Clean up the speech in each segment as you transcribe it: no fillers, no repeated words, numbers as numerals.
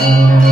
เ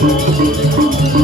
Thank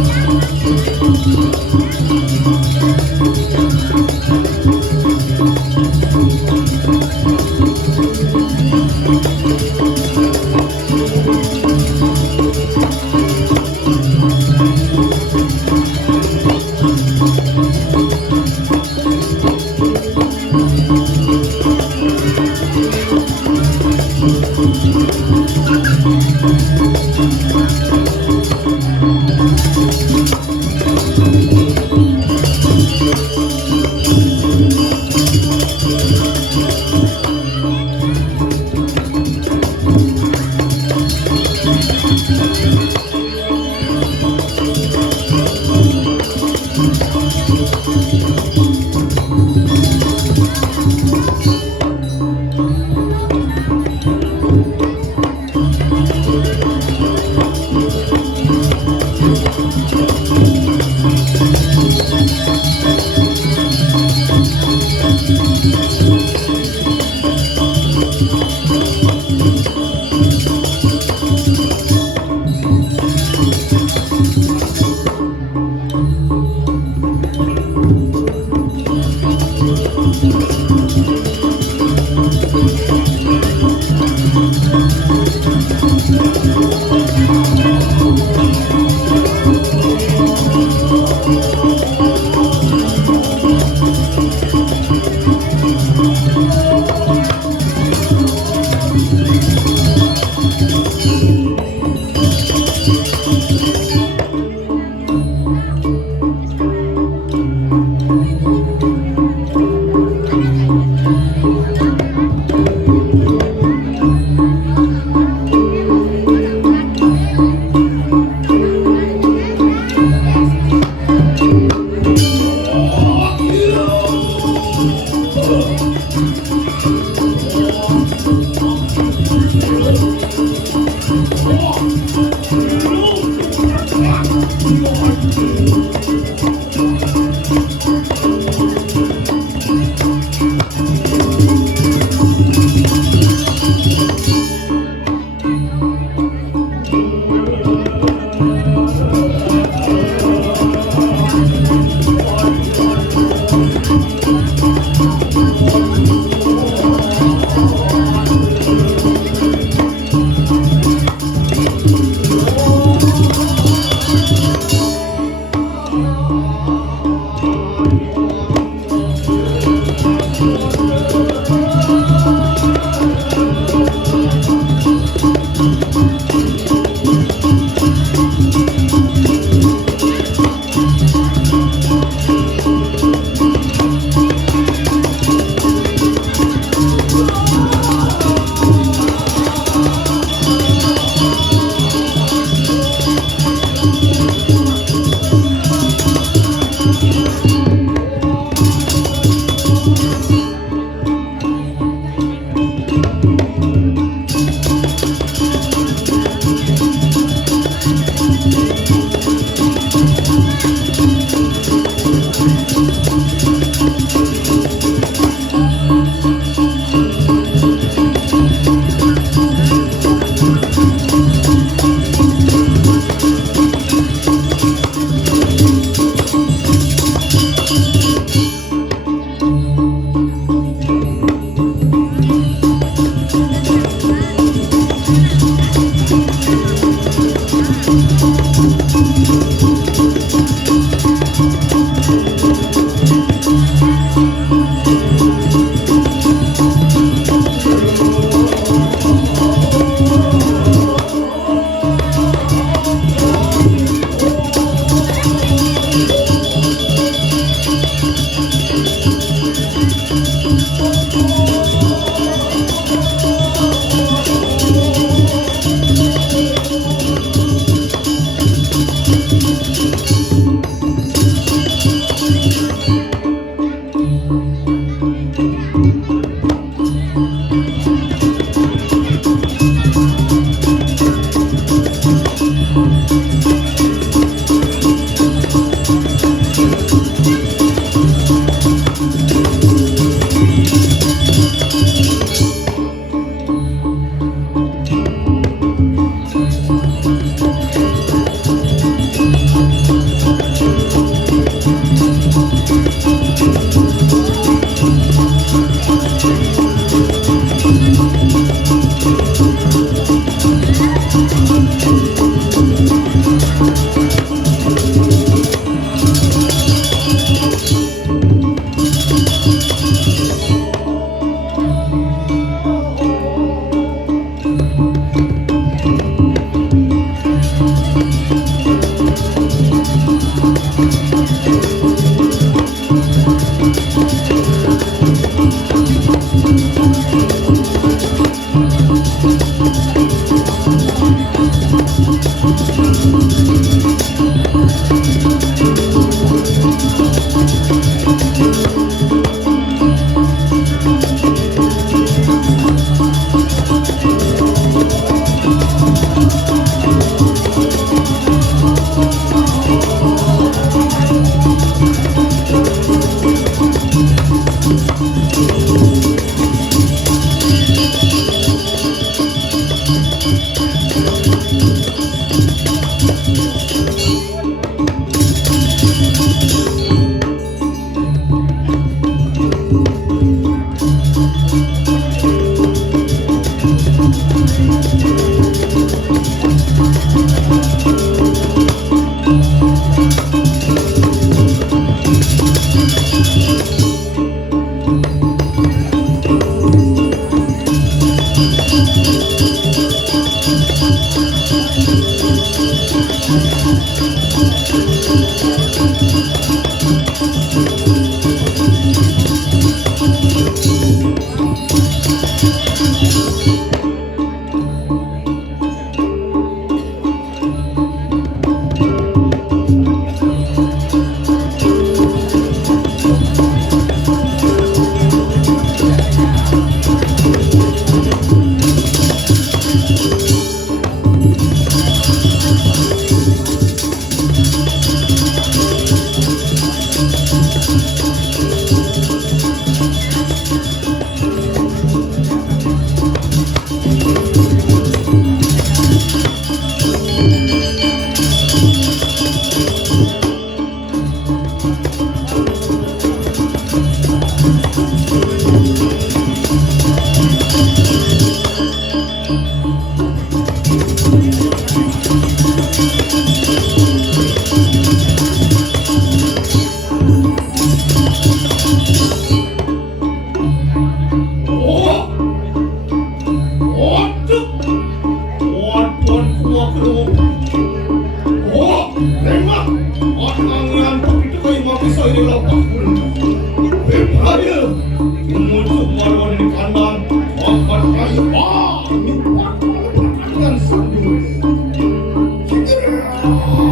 Wah,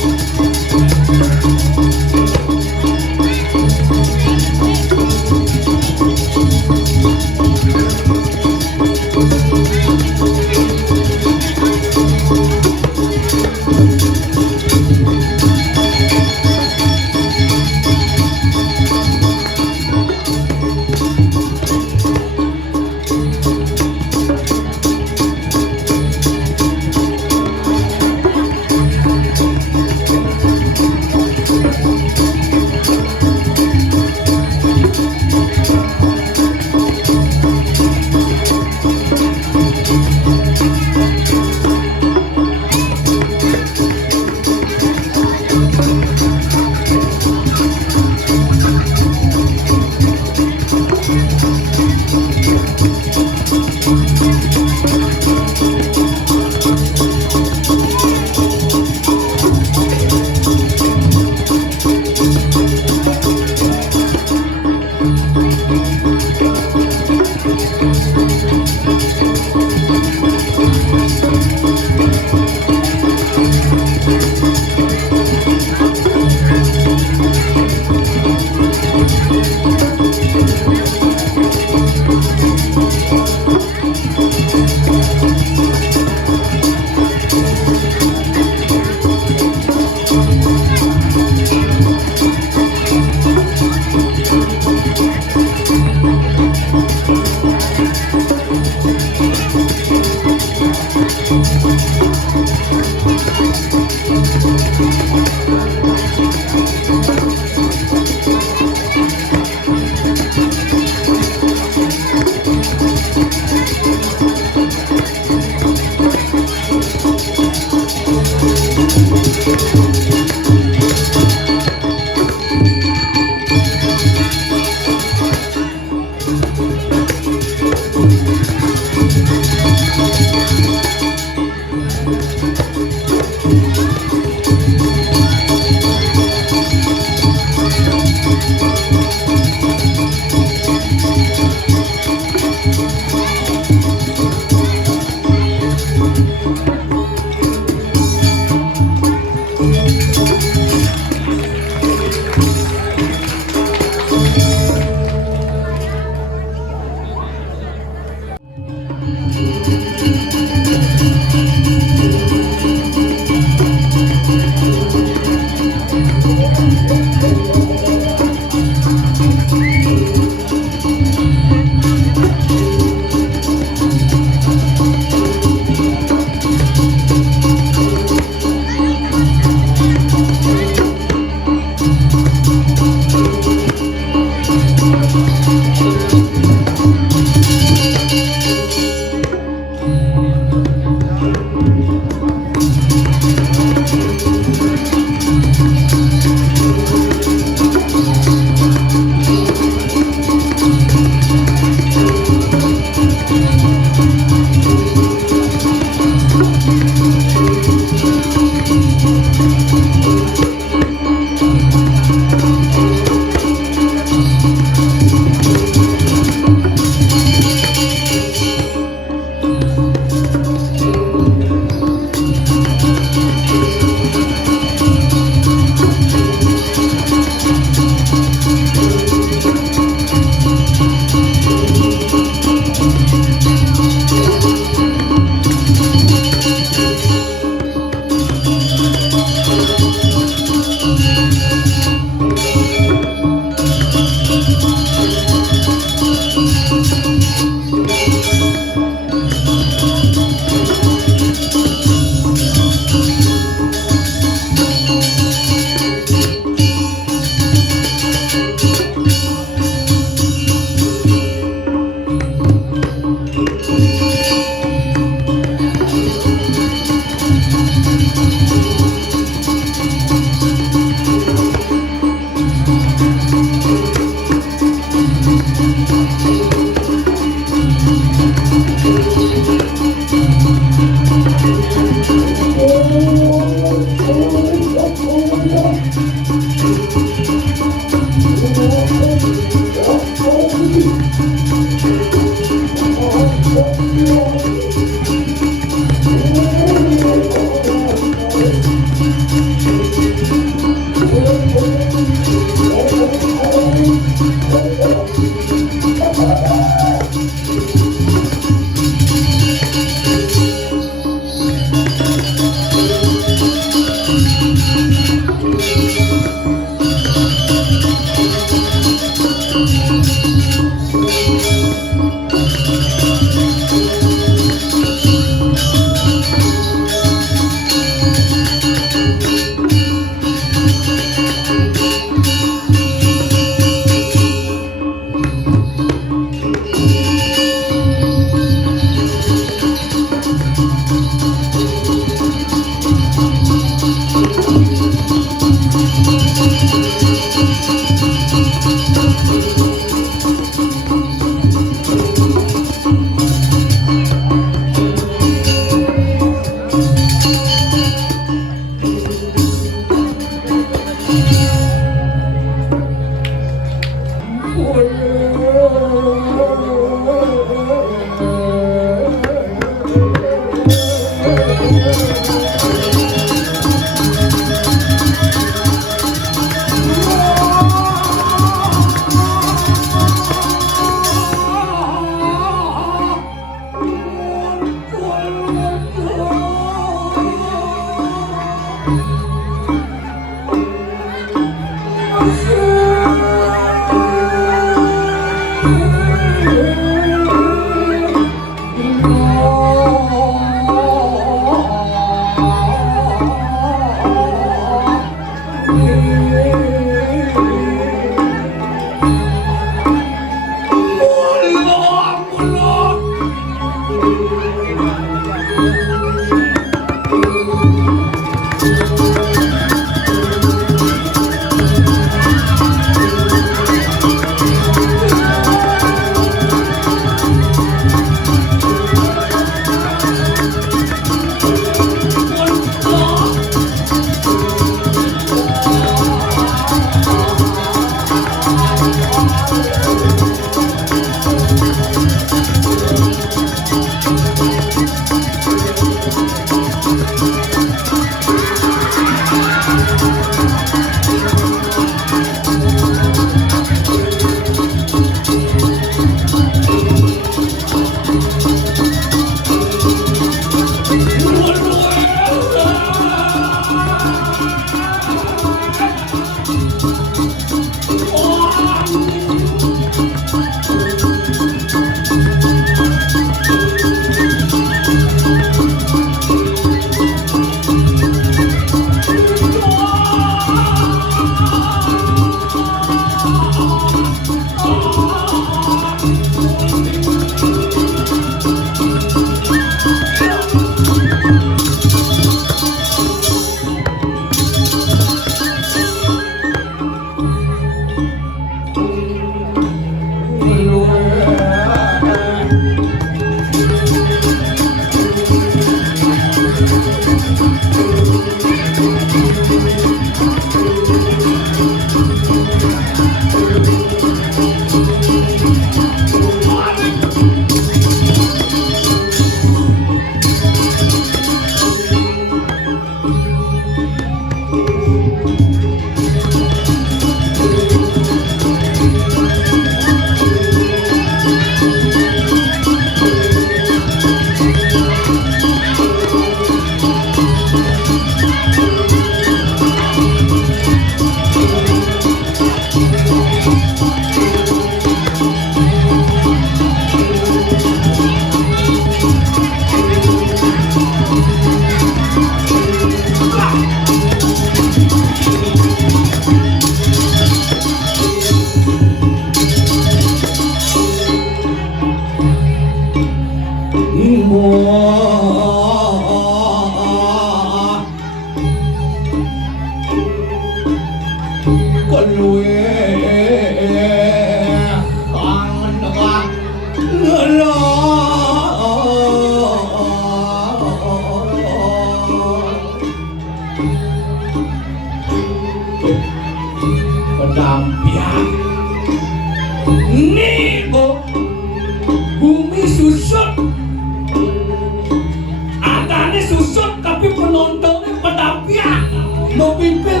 penontonnya pada piak, mau pipil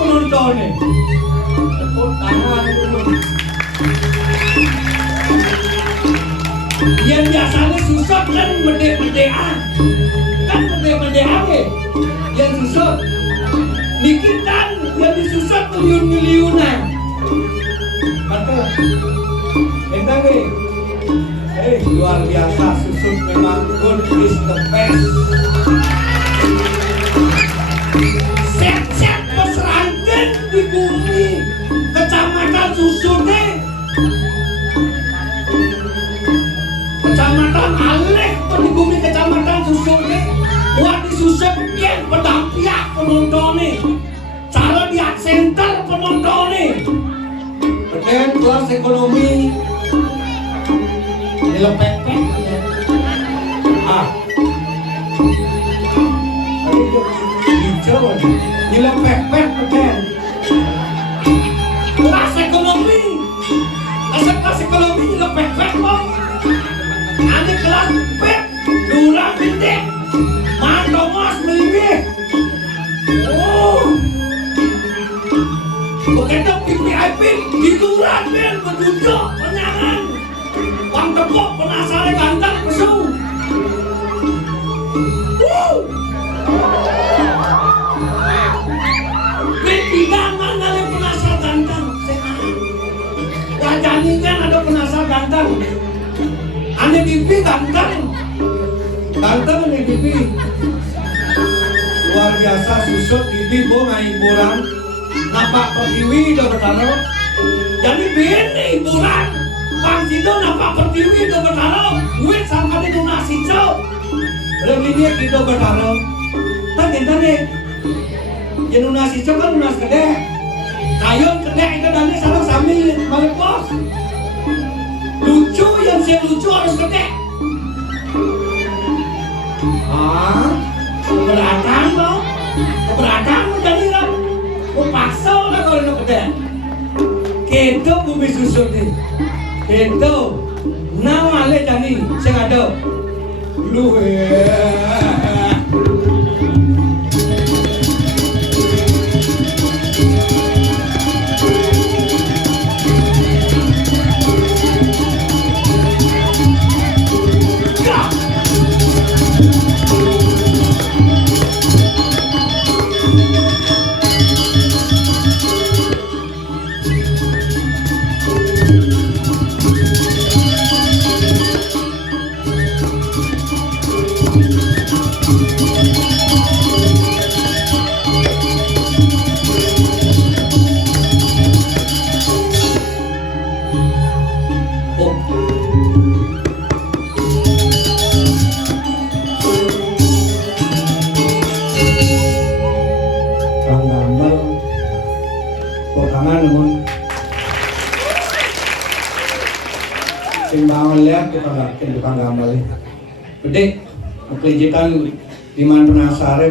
penontonnya. Tepuk tangan dulu. Yang biasanya susah kan mede-medean, yang susah. Dikit kan yang disusah miliun-miliunan. Betul. Entah nih. Luar biasa, susut memang good is the best. Set-set pesantren di bumi Kecamatan Susute, Kecamatan Aleh di bumi Kecamatan Susute. Wah di Susut yang pedampiak penontonnya, cara di center penontonnya. Betul kelas ekonomi dilepek-pek. Hijau dilepek-pek betul. Kelas ekonomi dilepek-pek kok. Ada kelas pek, durang gede, mantap mas melibih. Begitu VIP hiburan ben berduduk penyangan. Wang tepuk penasaran ganteng pesu. Pindangan ada penasaran ganteng. Wajahnya kan ada penasaran ganteng. Ane TV ganteng. Ganteng ane TV. Luar biasa susut TV bo main hiburan. Napak pertiwi udah bertaruh. Jadi bini hiburan. Bang Sido napak pertiwi udah bertaruh. Duit sampai di lunas hijau. Reginya kita bertaruh. Tak kita nih. Yang lunas hijau kan lunas gede. Kayon gede itu dan ini salah sambil balik bos. Lucu yang saya lucu harus gede. Keberatan loh. Keberatan jadi lah. Paksa lah kalau itu gede. Kita bumi susut nih. Kita nama le jani saya ada. Lu tukang gambar gede kelijikan liman penasare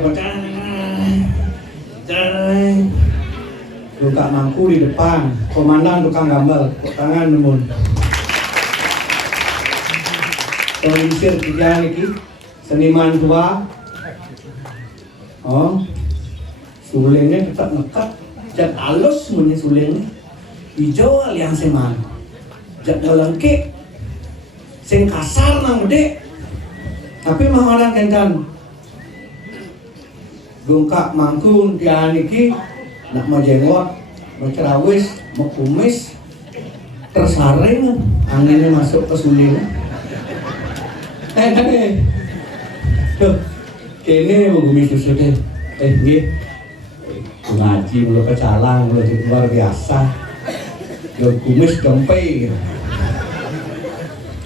buka mangku di depan komandan tukang gambar tangan nemun kondisir tiga lagi seniman tua sulingnya tetap nekat jat halus semuanya sulingnya hijau yang seman jat lengkek sing kasar nang gede tapi mau orang kencan gungkak mangkung dia niki nak mau jenggot mau cerawis mau kumis tersaring anginnya masuk ke suling tuh kini mau kumis susu deh nggih ngaji mulu kecalang mulu luar biasa yo kumis dompe gitu.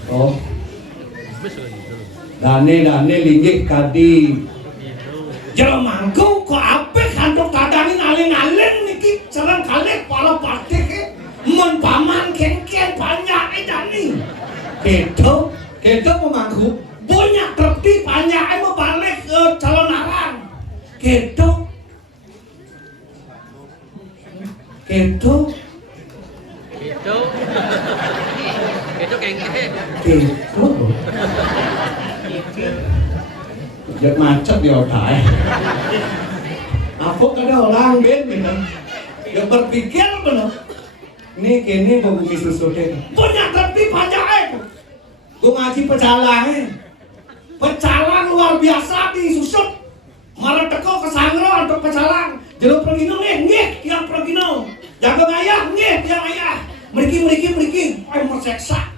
Oh, dane linggih kadi. Jero mangku kok apik kantuk kadangin aling-aling niki serang kalih para paktik mun paman kengken banyak dani. Kedo mangku banyak terti banyak mau balik ke calon arang. Kedo Dia macet di otak. Apa ada orang bener, dia berpikir bener. Ini kini bumi susu deh. Punya tertib aja gue ngaji pecalang luar biasa di susut. Marah teko ke sangro atau pecalang. Jeluk pergino nih, yang pergino. Jaga ayah, yang ayah. Meriki. Merseksa.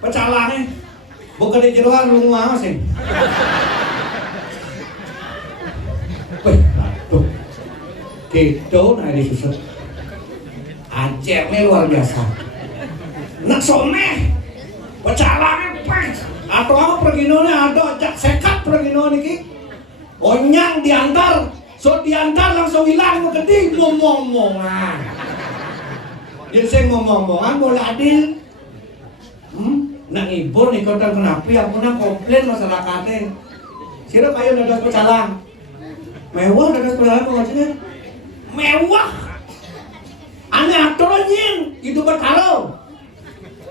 Pecalangnya. Bukan di jeruan lu mau sih. Wih, tuh. Gitu nah di susut. Acernya luar biasa. Nak someh. Pecalangnya pas. Atau apa perginonya ada jak sekat pergino niki. Onyang diantar. So diantar langsung hilang gede ngomong-ngomongan. Dia saya ngomong-ngomongan boleh adil. Nak ibur nih kota kenapa yang pernah komplain masyarakatnya. Sira kayu dadas pecalang. Mewah dadas pecalang maksudnya. Mewah. Aneh aturannya itu bertaruh.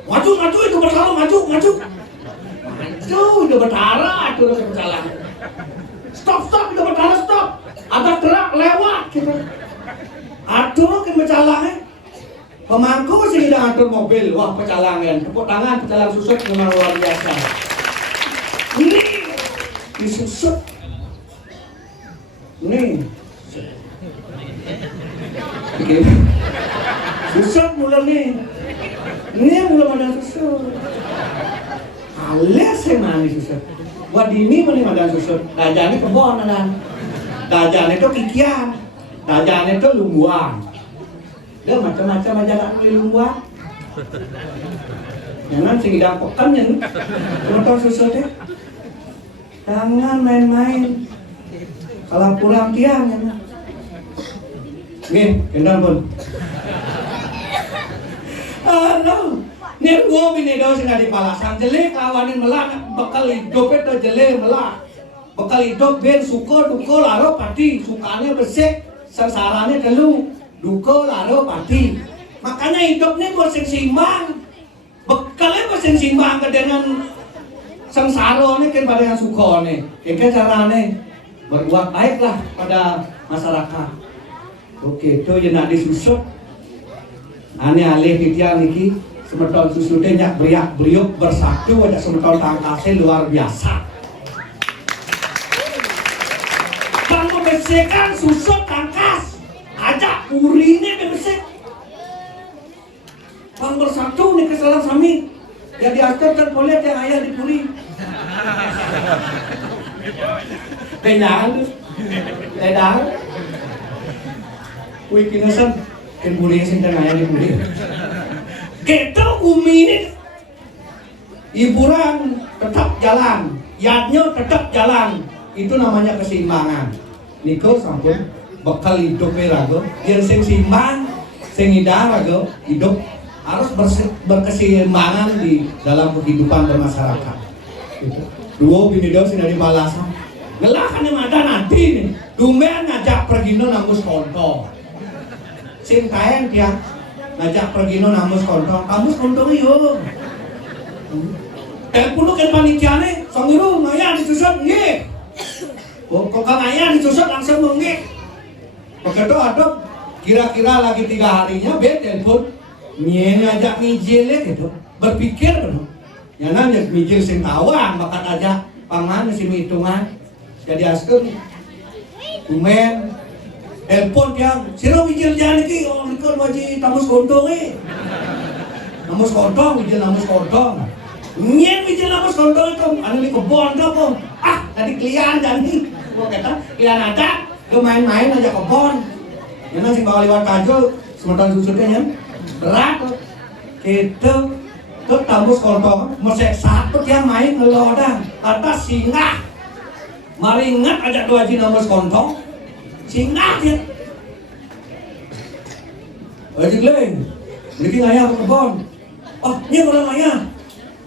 Maju itu bertaruh maju. Itu bertaruh aturan pecalang. Stop itu bertaruh stop. Ada truk lewat gitu. Aduh kan pecalangnya. Pemangku masih tidak atur mobil. Wah pecalangan. Tepuk tangan pecalang susut memang luar biasa. Ini disusut. Ini. Oke. Susut mulai nih. Ini belum ada susut. Alias yang mana susut. Wadini mana ada susut. Dajane kebon kan. Dajane itu kikian. Dajane itu lungguan. Dia macam-macam aja kan lungguan. Jangan sing idang pekan yang motor susutnya. Jangan main-main. Kalau pulang tiang ya. Nih, kendal pun. Nih gua bini do sing di palasan jelek lawanin melak bekal hidup itu jelek melak. Bekal hidup ben suka duka laro pati sukanya besek sengsaranya telu duka laro pati. Makanya hidupnya gua sing simbang. Bekalnya gua sing simbang dengan sengsara nih kan pada yang suka nih. Kayak caranya berbuat baiklah pada masyarakat. Oke, itu yang nak disusut. Ane alih kita niki semeton susutnya nyak beriak-beriuk bersatu ada semeton tangkasnya luar biasa. Kamu bersihkan susut tangkas, ajak purinya bersih. Bang bersatu nih kesalahan sami. Ya diatur kan boleh yang ayah dipuri. Kenyahan tuh, ledah. Wih kinasan, kan puri sih dan ayah dipuri. Kita umi ini hiburan tetap jalan, yadnya tetap jalan, itu namanya keseimbangan. Niko sampun bekal hidup rago, yang sing simbang, sing hidang rago, hidup harus berkeseimbangan di dalam kehidupan bermasyarakat. Gitu. Dua bini do sing dari Malasan, ngelah kan yang ada nanti nih, dumbean ngajak pergi no nambus konto, sing taeng dia. Ngajak pergi no namus kontong yuk. Telepon lu kan panitiane, sangiru ngaya disusut nggih. Kok ngaya disusut langsung nggih. Begitu ada kira-kira lagi 3 harinya telepon nyen ngajak mijil gitu. Berpikir bener. Ya nanya mijil sing tawang bakat aja pangan si hitungan. Jadi askeun kumen telepon dia, sira mijil jangan iki, oh nikon waji tamus kontong namus kontong, mijil namus kontong nyen mijil namus kontong itu, anu ni kebon kok tadi klian jani gua kata, klian ada lu main-main aja kebon yana sing bawa lewat kajul, sementara susutnya nyen berat gitu tuh tamus kontong, mesek satu yang main ngelodang kata singa mari ingat aja tu waji namus kontong singa dia. Wajib leng, bikin ayah ke kebon. Oh, ini orang ayah.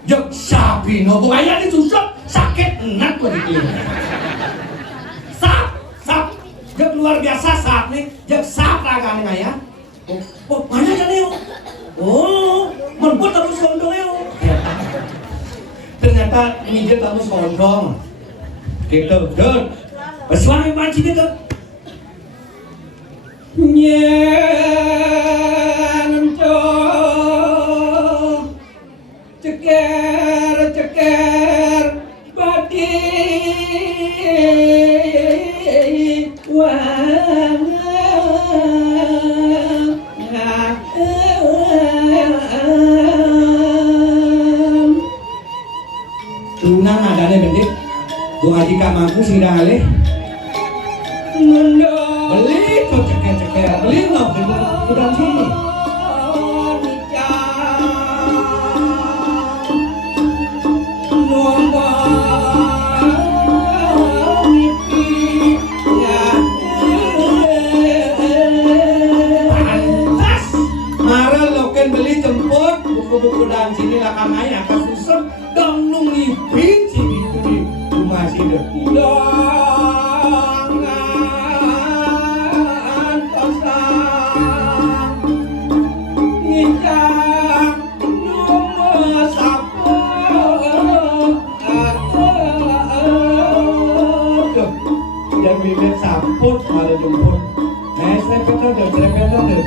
Jok sapi, ngomong ayah ini susah, sakit enak kok di Sap, jok luar biasa sap nih, jok sap raga nih ayah. Oh, mana kan yuk? Oh, merbut tabus kondong yuk. Ternyata mijil tabus kondong. Gitu, dun. Pesuai mancing itu. Nyen cong ceker badi turunan nadanya gendit gua ngaji kak mampu sih dah alih beli tuh ceker beli nggak udah sini beli jemput buku-buku dalam sini lah kamai akan susah dong nungi binci itu di rumah sini dongan kosong ngicang nomor sapu dan bibir samput malah jemput serempet deh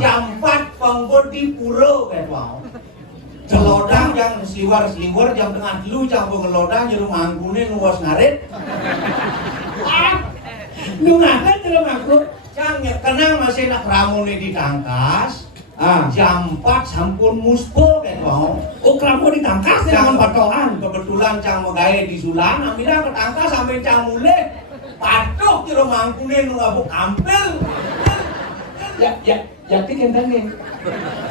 jam 4 panggon di pura kayak wow. Celodang yang seliwar jam tengah dulu campur celodang jeruk manggune luas ngarit. Lu ngarit jeruk manggung. Cang kenang masih nak ramune ditangkas. Jam 4 sampun muspo kayak mau. Oh kamu ditangkas ya dengan patokan. Kebetulan cang magawe di Sulan, amira ketangkas sampai cang mulai patok jero mangkune nu ngabuk kampil. Ya kenten nih.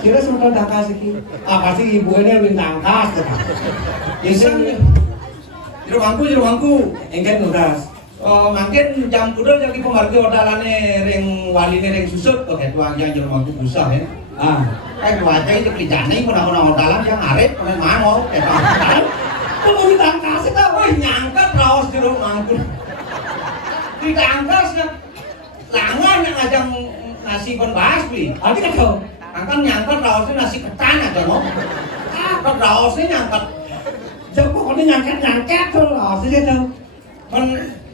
Kira sudah tangkas iki. Apa sih ibu ini wing tangkas to. Iseng jero mangku. Engken nugas. Mungkin jam kuda jadi pemargi odalane ring waline ring susut kok tuang yang jero mangku busah ya. Kayak wajah itu kerjanya pernah odalan yang arep pernah mau kayak Kamu ditangkas itu. wih nyangkat raos jero mangku. Ditangkas ya. Langan yang ngajang nasi kon bahas beli. Adi kan kau. Angkat nyangkat raosnya nasi ketan aja no. Kan raosnya nyangkat. Jauh pokoknya nyangkat tuh loh sih tuh.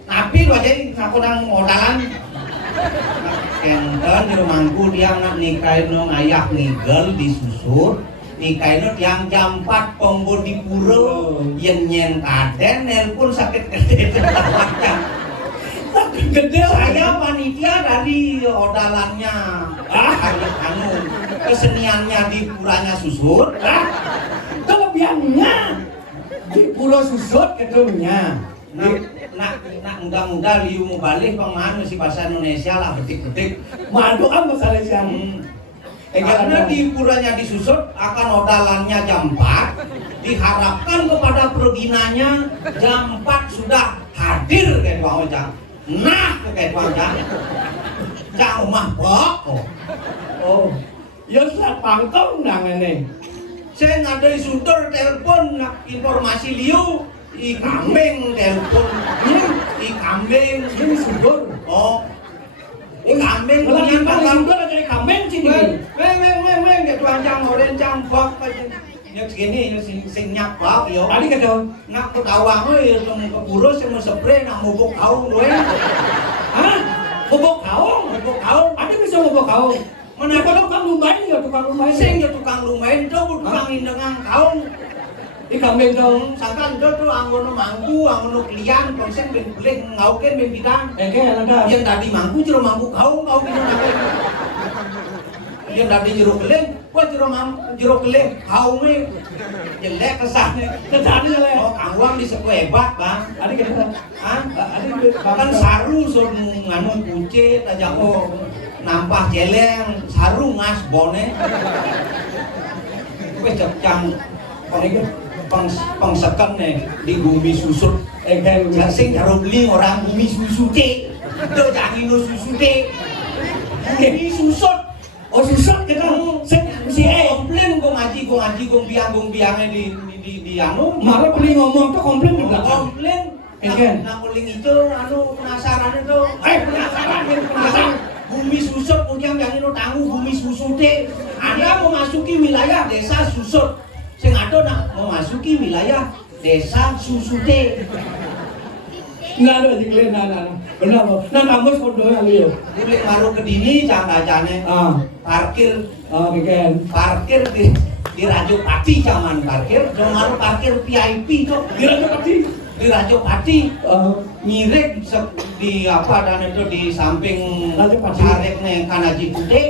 Napi wajah aku nang modalan. Kenten di rumahku dia nak nikahin no ngayak nigel disusur. Nikahin no tiang jam 4 ponggo di pura. Yen kaden nelpon sakit gede macam. Gede Saya panitia dari odalannya. Anu keseniannya di puranya susur. Kelebihannya di Pulau Susut kedunya. Nak muda-muda liu mau balik pengen si bahasa Indonesia lah betik-betik. Madu kan masalah siang. Karena di puranya disusut akan odalannya jam 4. Diharapkan kepada perginanya jam 4 sudah hadir kayak Bang Ojang. Nah kayak Bang Ojang. Jang mah Oh, ya saat pangkong nang ini. Saya ngadai suntur telepon nak informasi liu. I kambing telepon. I kambing. Ini subur. Oh. I kambing Lagi punya paling subur jadi kambing sini. Weng kayak tuan jang oren jang bak yang segini sing nyak bak yo. Tadi kata, Nak ketawang ya ke pura sing spray nak mubuk kaung gue. hah? Bobok kaung? Ada bisa bobok kaung? Mana Kalau tukang lumbai ya tukang lumbai. sing ya tukang lumayan tuh tukang indengang kaung. Di kambing dong. Sangkan itu tuh anggono mangku, anggono klian, konsep ben boleh ngauken ben bidang. Oke, ada. Yang tadi mangku jero mangku kaung gitu nake. Yang tadi jero keleng, kok jero keleng kaunge jelek kesane. Kesana jelek. Oh, kawang di sekolah hebat, Bang. Ada kata. Hah? Bahkan saru sur nganu kucit aja kok nampah celeng, saru ngas bone. Wes jam pengsekan nih di bumi susut. Kayak Sing karo beli orang bumi susute. Do jangan no susute. Bumi susut. oh susah kita. Si Komplain kok ngaji kok biangnya di anu. Malah beli ngomong tuh komplain di belakang. Komplain. Nah kuling itu anu penasaran itu. Penasaran. Bumi susut mungkin yang ini tangguh bumi susute. Anda memasuki wilayah desa susut. Sing ado nak memasuki wilayah desa susute. Nggak ada di kalian nana. Benar loh. Nah kamu sekolah lihat. Kulit baru ke dini cang-cangane. Parkir Bikin. parkir di Rajo Pati zaman parkir. Jangan parkir VIP tuh. Di Raja Pati. Di Rajo Pati. Mirip di apa dan itu di samping Rajo Pati. Sarek nih Kanaji Kude.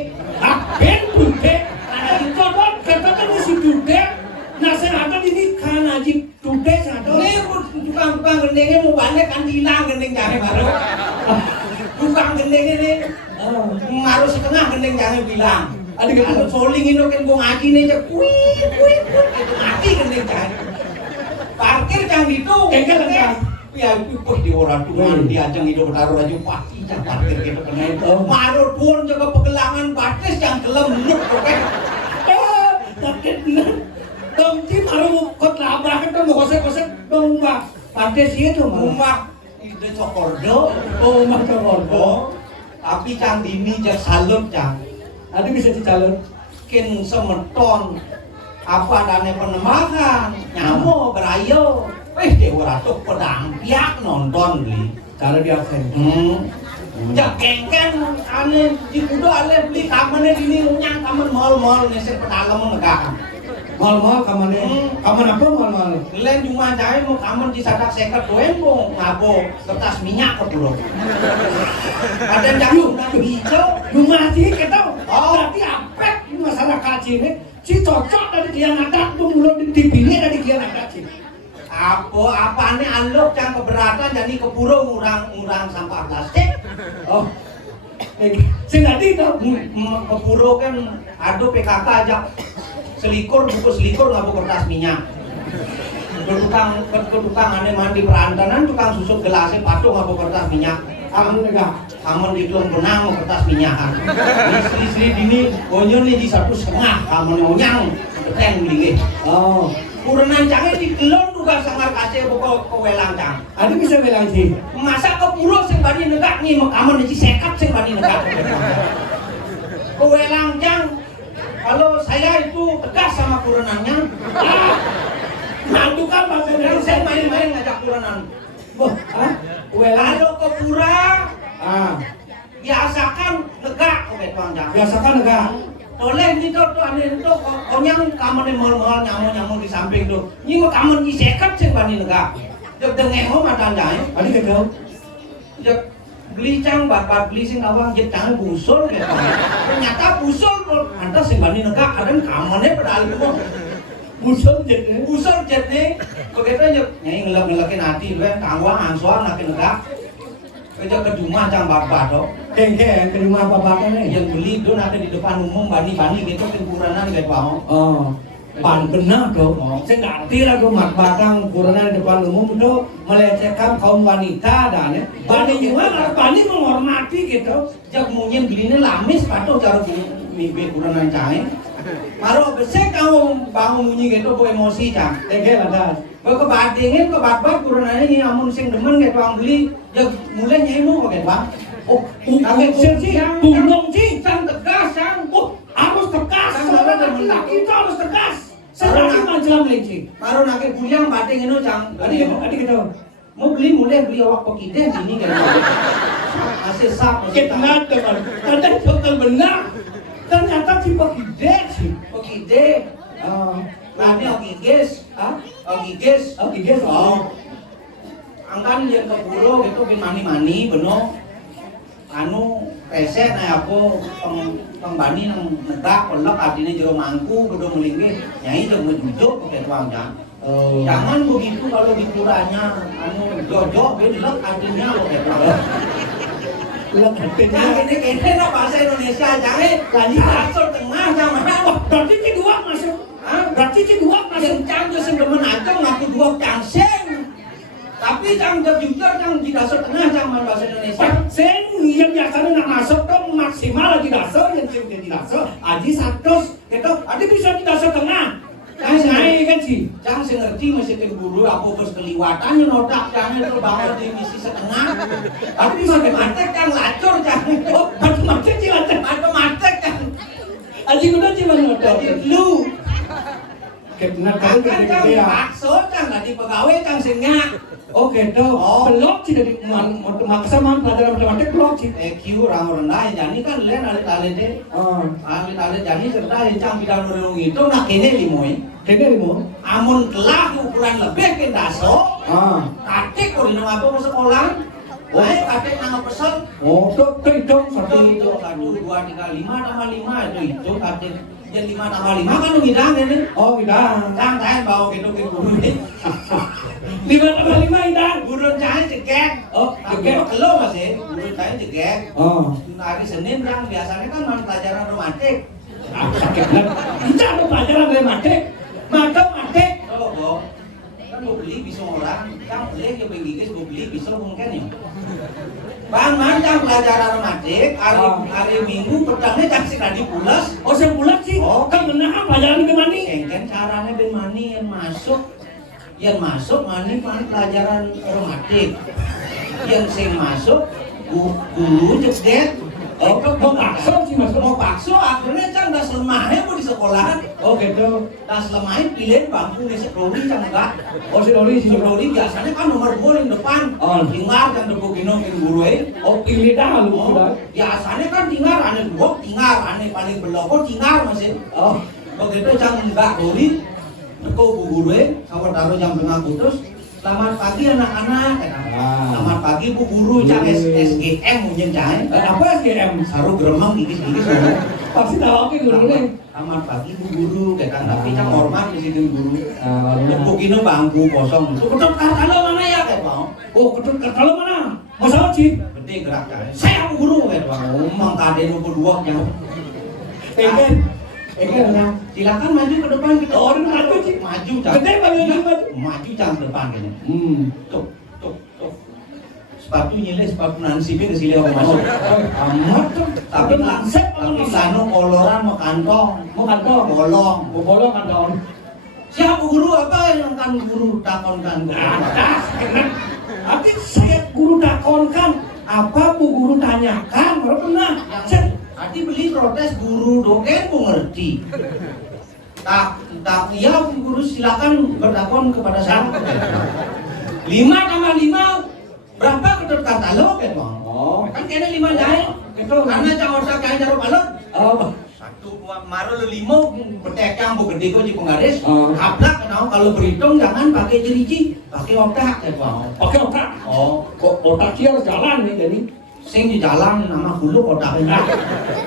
Ben Dude. Kanaji Dude. Kata si Dude. Nah saya ada di Kanaji Dude satu. Ini tukang gendengnya mau balik kan hilang gendeng jangan baru. Tukang gendengnya nih ngaruh setengah gendeng jangan bilang. Ada gitu. Soling itu kan gua ngaji nih cek itu mati gendeng jangan. Parkir jangan itu. Kengkel kan. Ya itu di orang tuan diajeng itu taruh aja pasti jangan parkir gitu kena itu. Maruh pun jaga pegelangan batis jangan gelem nuk oke. Tapi dong tim harus kau labrak itu mau kosek dong mbak. Pantes itu Rumah itu cokordo. Rumah cokordo. Tapi cang dini jak salut cang. Nanti bisa dicalon. Kin semeton apa dane penemakan nyamo berayo. Dewa Ratu pedang piak nonton beli. Cara dia aksen. Jak kengken ane di kudo ale beli kamane dini nyang kamen mal-mal nesek pedalem negara. Mal kamane. Kaman apa mal? Lain cuma jahe mau kamen di sadak seket doen mau ngabo kertas minyak ke pulau. Ada yang nang hijau. Rumah sih kita. Oh. Berarti apet masyarakat sini, si cocok dari kian adat tuh mulai dipilih dari kian adat sini. Apane alok yang keberatan jadi keburu ngurang sampah plastik. Oh, sing tadi itu Keburu kan aduh PKK aja selikur bungkus selikur nggak kertas minyak. Tukang aneh mandi perantanan tukang susuk gelasnya patuh nggak kertas minyak. kamu negah. Kamu di tuang benang kertas minyak. Istri dini konyo nih di 1,5 kamu nyong keteng beli. Oh, Kurenan canggih di gelon juga sangar kasih pokok kewelang cang. ada bisa bilang sih. Masa kepuro sing bani negak nih kamu nih sekat sing bani negak. Kewelang cang. Kalau saya itu tegas sama kurenannya. Nanti kan Kan saya main-main ngajak kurenan. Wah, Kalau ke pura biasakan negak oke tuang cang. biasakan negah. Toleh ni tuh aneh itu konyang kamu nih mal nyamuk di samping tuh. Ini kok kamu di sekat sih bani negak. Jep dengeng mau makan jang. Ada gitu. Jep beli cang bapak beli sing awang jep cang busul gitu. Ternyata busul antas sing bani negak kadang kamu nih pedal itu. Musuh jadi. Busul jet nih. Begitu jep nyai ngelak-ngelakin hati kan kangwang angsuang nakin negak. Kerja ke rumah cang bapak tuh. Kengkeng ke rumah bapaknya nih. Yang beli itu nanti di depan umum bani-bani gitu kuranan gitu mau. Oh, pan benar dong. Saya ngerti lah gue mat batang kurangnya di depan umum itu melecehkan kaum wanita dan ya. Bani juga bani menghormati gitu. Jak mungkin belinya lamis patuh cara mimpi kuranan cang. Maro besek kamu bangun bunyi gitu bu emosi cang. Kengkeng ada. Kau kebatingin kebat-bat kuranannya ini amun sing demen gitu bang beli. Jak mulai nyemu gitu bang. Oh, sih, bulong sih. Cang tegas cang. Oh, harus tegas. Laki-laki itu harus tegas. Saya macam lagi. Maro nakik buliang bating ini cang. Adik gitu. Mau beli mulai beli awak pekide sini kan. Masih sap. Kita teman. Kadang betul benar. Ternyata si pekide sih. Pekide. Nanti okiges. Okiges. Okiges. Oh. Angkan yang ke pulau gitu bin mani-mani beno. Anu rese na aku pengbani nang negak kolok artinya jero mangku kudu melingkih nyai jeung mejujuk pakai tuang jang. Jangan begitu kalau dikuranya anu jojo belok artinya pakai tuang. Lek artinya Yang ini no bahasa Indonesia jangan lagi masuk tengah jangan. wah, berarti ci dua masuk. Berarti ci dua masuk. Yang cang sing demen aja ngaku dua cangseng. Tapi cang jujur cang di dasar tengah cang bahasa Indonesia. Sen yang biasanya nak masuk tuh maksimal lagi dasar yang sing jadi dasar aji 100 gitu. Adi bisa di dasar tengah. Kan naik kan sih. Cang sing ngerti masih keburu aku bos keliwatan notak jangan terbangun di misi setengah. Tapi bisa kematek cang lacur cang. Oh, macam-macam sih lah. Matematik cang. Aji udah cuma notok. Jadi lu Kebenar kan kan cang ya. pakso cang tadi pegawai cang sing ngak. Oh gitu. Belok sih dari maksa man pelajaran matematik belok sih. EQ orang rendah jadi kan lain alit-alit deh. Alit-alit jadi serta yang cang bidang nurung itu nak kene limoy. Kene limo. Amun kelah ukuran lebih ke daso. Tatik kok di apa ke sekolah. Baik tatik nang pesan. Oh, tuh hitung satu. Itu 1 2 3 5 tambah 5 itu tatik. Jadi 5 tambah 5 kan ngidang ini. Oh, kita. Cang saya bawa gitu ke guru ini. 5 indah. Guru saya cekek. Oh, Cekek kelo masih. Guru saya cekek. Oh. Hari Senin kan biasanya kan main pelajaran romantik. Sakit banget. Kita ada pelajaran matematik. Matematik. Coba kok. Kan mau beli pisau orang, yang beli ya penggigis mau beli pisau mungkin ya. Bang macam pelajaran romantik hari Minggu petangnya kasih tadi pulas. Oh, saya bulat sih. Oh. Kan benar pelajaran di mani. Kan caranya ben mani yang masuk mani pelajaran romantik. Yang sing masuk guru jedet. Oh, mau paksa sih masuk. Mau paksa akhirnya cang das lemahnya mau di sekolahan. Oh, gitu. Das lemahnya pilih bangku di sekolah cang enggak. Oh, si Loli sih. Loli biasanya kan nomor 2 yang depan. Oh. Tinggal kan depo gino ke guru Oh, pilih dah lu. biasanya kan tinggal ane gua tinggal ane paling beloko tinggal masih. Oh. Begitu cang enggak Loli depo guru sama taruh jam tengah putus. Selamat pagi anak-anak. Selamat pagi Bu Guru cang SGM mungkin cang. Apa SGM? Saru gremeng gigis-gigis. Pasti tahu ke guru nih. Selamat pagi Bu Guru, kata tapi cang hormat di sini guru. Ah, Tepuk ini bangku kosong. Itu ketut kartalo mana ya kayak bang? oh, ketut kalau mana? Masalah sih. Penting gerakkan. Saya Bu Guru kayak bang. Ngomong kade nomor 2 yang. Ya. Silakan maju ke depan kita. Oh, maju sih. Maju cang. Gede banget maju. Maju cang ke depan ini. Tuh. Sepatu nyilih sepatu nansipin ke sini orang masuk. Amat tuh. Tapi langsep tapi sano koloran mau kantong. Bolong. Bolong kantong. Siapa guru apa yang kan guru takonkan? Tapi saya guru takonkan apa bu guru tanyakan baru pernah. Tadi beli protes guru doken ku ngerti. Tak iya bu guru silakan bertakon kepada saya. 5 tambah 5 berapa ketut katalog ya bang? Oh, Kan kena 5 jahit. Betul. Karena jangan usah kain jarum balon. oh, 1, 2, maru 5 bertekang bu gede di penggaris. Oh. Kaplak kenal kalau berhitung jangan pakai jeriji, pakai otak ya bang. pakai otak. Oh, Kok otak sih harus jalan nih jadi. sing di jalan nama hulu otaknya.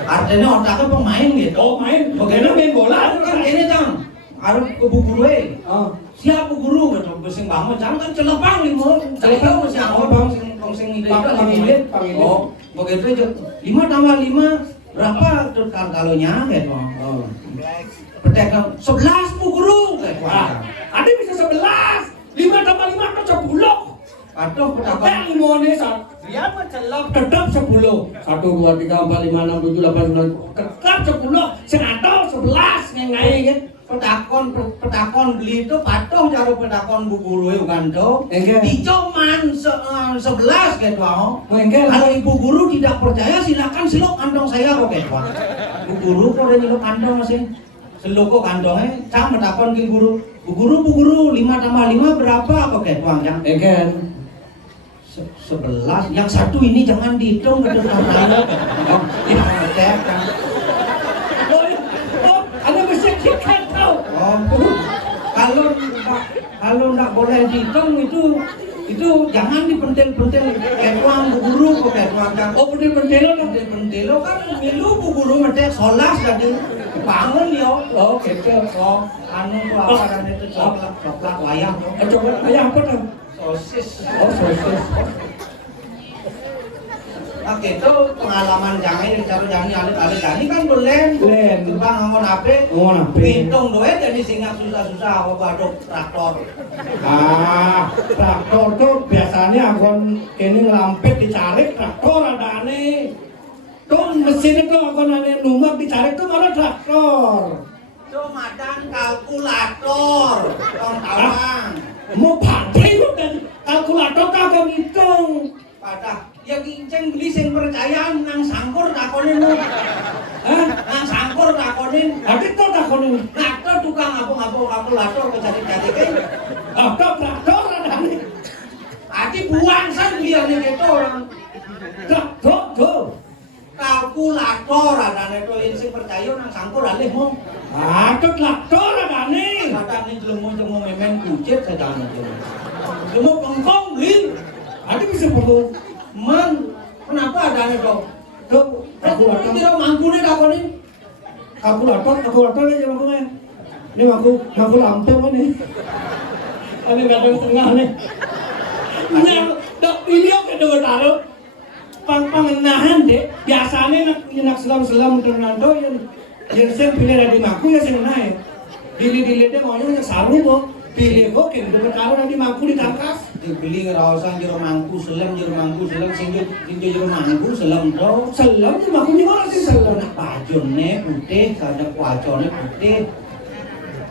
Artinya otaknya pemain gitu. Oh main, bagaimana main bola? Kan ini jang, harus ke bu guru Oh, siapa guru gitu, sing bangun jangan kan celepang nih mau. Celepang masih awal bang, sing ide itu Pangilit. Oh, begitu aja. 5 tambah 5 berapa tuh kalonya gitu. oh. Pedagang 11 bu guru gitu. Wah, ada bisa 11. 5 tambah 5 kan 10. Aduh pedagang. Yang limone dia mencelok tetap 10. 1, 2, 3, 4, 5, 6, 7, 8, 9. Tetap 10. Sengato 11 ngai kan. Petakon beli itu patuh cara petakon bu guru itu kan tuh. Enggak. Di cuman 11 gitu. Enggak. Kalau ibu guru tidak percaya silakan seluk kantong saya kok gitu. Bu guru kok ada nyeluk kantong masih. Seluk kok kantongnya, cang petakon ke guru. Bu guru 5 tambah 5 berapa kok gitu cang. Enggak. 11. Yang satu ini jangan dihitung ke depan saya. Oh, ya, kan. Oh, ada mesti kikat tau. Oh, kalau nggak boleh dihitung itu jangan dipentil-pentil kayak uang bu guru kok kayak uang kan. Oh, pentil-pentilo dong. Pentil-pentil kan milu bu guru medek solas tadi bangun yo. Oh, gitu. Oh, anu tuh apa kan itu coklat wayang tuh. Coba ayah apa dong? Sosis. Oh, sosis. Nah gitu pengalaman jangan jangan alih-alih tadi kan boleh. Len. Terbang ngon ape. Ngon ape. Hitung doe jadi singap susah-susah apa aduk traktor. Traktor tuh biasanya akon ini ngelampet dicarik traktor ada aneh. Tuh mesin itu akon aneh numpak dicarik tuh mana traktor. Itu madan kalkulator. Tong tawang. Mau pakai lu dari kalkulator kagak ngitung. Pada yang kinceng beli sing percaya nang sangkur takonin lu. Nang sangkur takonin. Tapi kok takonin. Traktor tukang ngapung-ngapung kalkulator kejadi-jadikan. Traktor ada aneh. Ati buang san biar gitu orang. Traktor tuh. Kalkulator ada itu yang sing percaya nang sangkur alih mau. Traktor ada aneh. Kadang ini jelemu memen kucit sedang itu. Jelemu pengkong beli. Ada bisa perlu. Man, kenapa ada itu? Tuh, Kalkulator tidak mampu nih takonin. Kalkulator aja makunya. Ini maku lampung nih. Ini nggak ada tengah nih. Nah, dak video ke dua taruh. Pangenahan deh. Biasanya nak selam Fernando yang saya pilih dari maku ya saya naik. Dili deh maunya yang saru kok. Pilih kok kan dua taruh nanti maku ditangkas. Dibeli ngerawasan jero mangku selam sing jero mangku selam to. Selam sih makunya mana sih selam? Nak bajone putih, ada kuacone putih.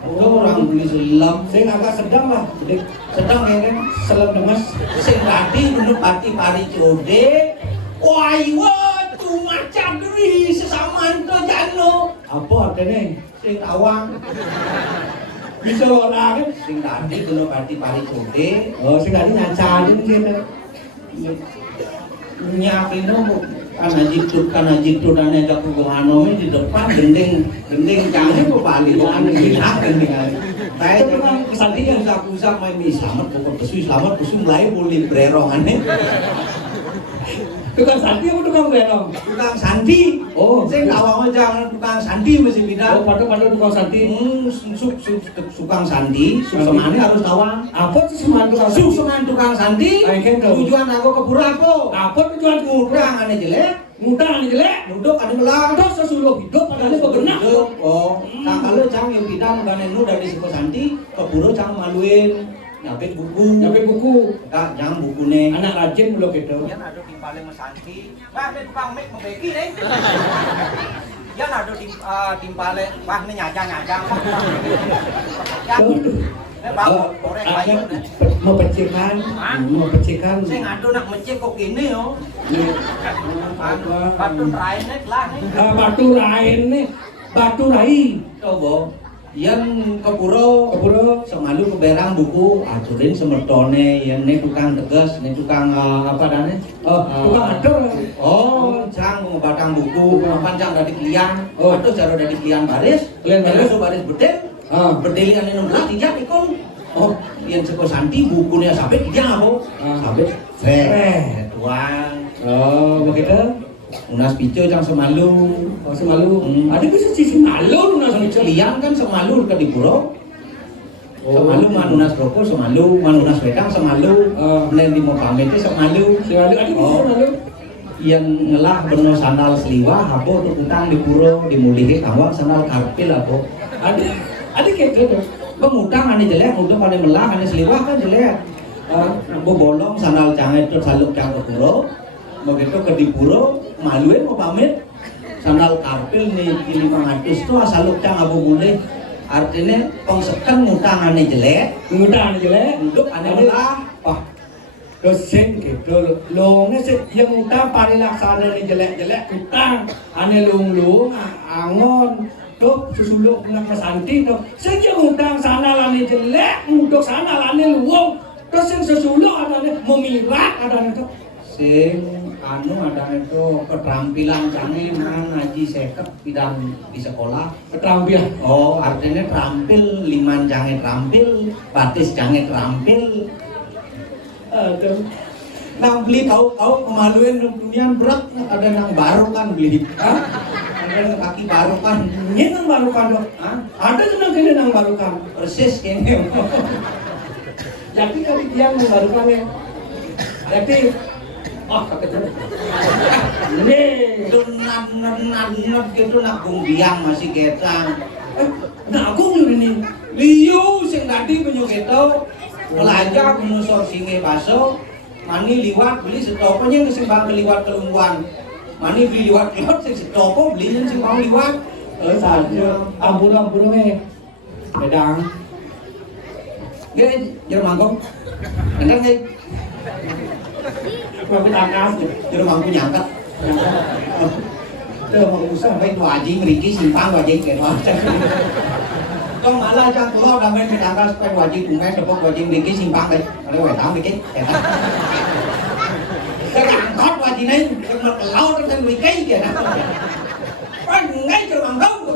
Oh, orang beli selam. Saya agak sedang lah. Jadi Sedang ya kan? selam demas. Sing tadi menurut pati pari code. Wah, tuh macam diri sesama itu jano. Apa artinya? Sing tawang. Bisa orang kan? Sing tadi menurut pati pari code. Oh, sih tadi nyacarin gitu. Nyiapin karena jitu dan ada kubuhanome di depan gending canggih kok balik anu hilang gending. Saya memang kesatian usak main selamat pokok pesu mulai boleh bererongane. Tukang santi apa tukang berong? Tukang sandi. Oh. Sing awang jangan tukang sandi mesti beda. Oh, pada tukang santi. Tukang sandi, semane harus tawang. Apa sih seman tukang santi? Seman tukang sandi. Tujuan aku ke pura apa? Apa tujuan Ngutang ane jelek. Ngutang ane jelek? Duduk ane melang. Terus sesuluk hidup padahal begenak. Oh, kalau cang yang pidan kan nu dari Siko Santi ke pura cang maluin. Nyapit buku. Tak jangan bukune. Anak rajin mulu gitu. Yan ada timpale mesanti. Wah, ini tukang mik membeki nih. Yan ada timpale. Wah, ini nyajang. Yan. Ini bawa korek kayu nih. Mau pecikan. Saya ngadu nak mencek kok gini yo. Batu rain nih lah nih. Batu rai. Coba. Yang ke pura semalu keberang buku aturin semertone yang ini tukang tegas, ini tukang apa dane? Tukang atur. Cang ngebatang buku, panjang dari klian, atau cara dari klian baris, baris bedel, bedelian ini 16 tidak ikon. Yang Seko Santi bukunya sampai tidak apa? Sampai tuang. Begitu. Unas pico cang semalu. Ada bisa sisi malu unas pico. Liang kan semalu ke di pura. Semalu manunas rokok semalu, manunas wedang semalu. Nen di mau pamit semalu. Ada semalu. Yang ngelah bener sandal seliwah apa tuh utang di pura dimulihi tawang sandal karpil apa. Ada gitu. Pengutang ane jelek, utang ane melah ane seliwah kan jelek. Bolong sandal canget terus saluk cang ke pura. Begitu ke di pura maluin mau pamit sandal karpil nih 500 tuh asal lucang abu mulai artinya pengsekan ngutang ane jelek duduk ane melah terus sing gitu longnya sih yang ngutang paling laksana nih jelek utang ane lung angon tuh susuluk nak kesanti tuh sing yang ngutang sana lane jelek nguduk sana lane luwung terus yang susuluk adanya memirak adanya tuh sing ada itu keterampilan canggih ngaji seket bidang di sekolah keterampilan artinya terampil liman jangan terampil batis jangan terampil nang beli tahu kemaluan dunia berat ada nang baru kan beli ada nang kaki baru kan ini nang baru kan dok ada nang kene nang baru kan persis kayaknya jadi kan dia membarukan ya jadi kakek itu nat gitu nak biang masih getang aku ini liu sing tadi penyu gitu belajar menusur singe baso mani liwat beli setopanya sing bang liwat kelungguan mani beli liwat sing setopo belinya sing bang liwat saja ampun bedang gini jangan mangkok enggak sih Mami tangkas, jadi mampu nyangkat. Mau usah baik wajib meriki simpang wajib kayak macam. Kau malah jangan keluar dan main tangkas supaya wajib bunga tepuk wajib meriki simpang deh. Ada wajib meriki. Jangan kau wajib nih, cuma keluar dan meriki kayak. Kan ngai cuma kau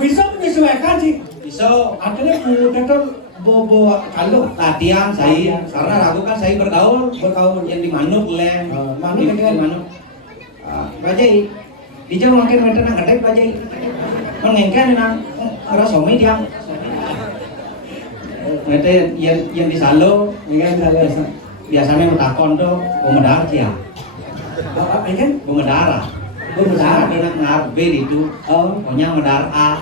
bisa menyesuaikan sih. Bisa. Akhirnya mudah bobo kalau latihan saya karena aku kan saya bergaul yang di manuk lem manuk di manuk bajai di jauh makin meter nang gede bajai mengengkan nang arah somi dia meter yang di salo biasanya takon tuh bumedar dia kan bumedara ada nak itu pokoknya medar A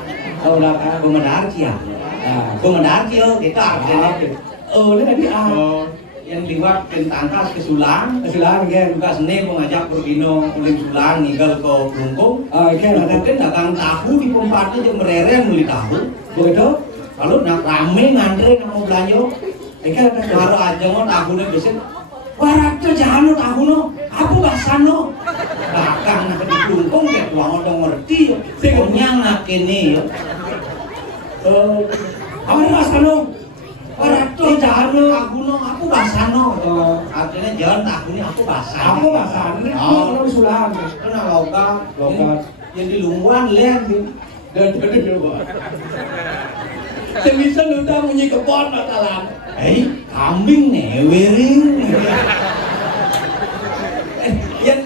bumedar dia Bumedar kio gitu artinya. Ini tadi yang liwat tangkas ke Sulang kan. Juga seni mengajak Purgino kuling Sulang ninggal ke Kelungkung. Mungkin dagang tahu di Pompatnya jam mereren beli tahu. Begitu. Lalu nak rame ngantri nak mau belanja. Baru aja mau tahunya besit. Warat tuh jangan tahu no. Aku basano. Dagang nak di Kelungkung kayak uang udah ngerti. Senyang nak ini. Apa basano? Warat tuh jangan aku basano. Artinya jangan tahunya aku basano. Aku basano. Kalau Sulang. Itu nak logat. Yang di lungguan lihat dan Selisa udah bunyi kebon bakalan. Kambing nih, wering.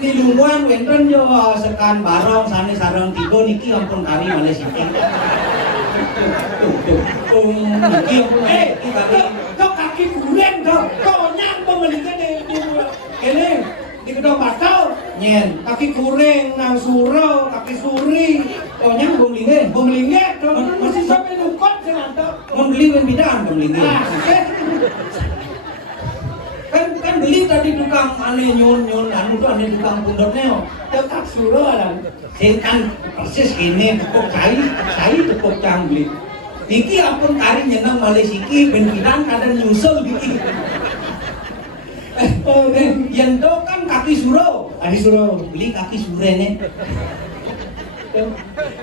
di lungguan wenten yo sekan barong sane sareng tiga niki ampun kari malih sithik. Niki ampun iki kari. Kau kaki kurang kau nyang pemelihkan di kene di kedong bakal Nyen, kaki kurang nang surau kaki suri kau nyang bumlinge. memelingnya kau masih sampai nukot senantau Membeli ben bidaan bumlinge. Kan beli tadi tukang ane nyun anu tuh ane tukang pundotnya. dekat surau dan Kan persis gini tepuk cai tepuk cang beli. Niki ampun kari nyenang malih siki ben bidaan kadang nyusul niki. Yen do kan kaki surau. adi surau Beli kaki surene.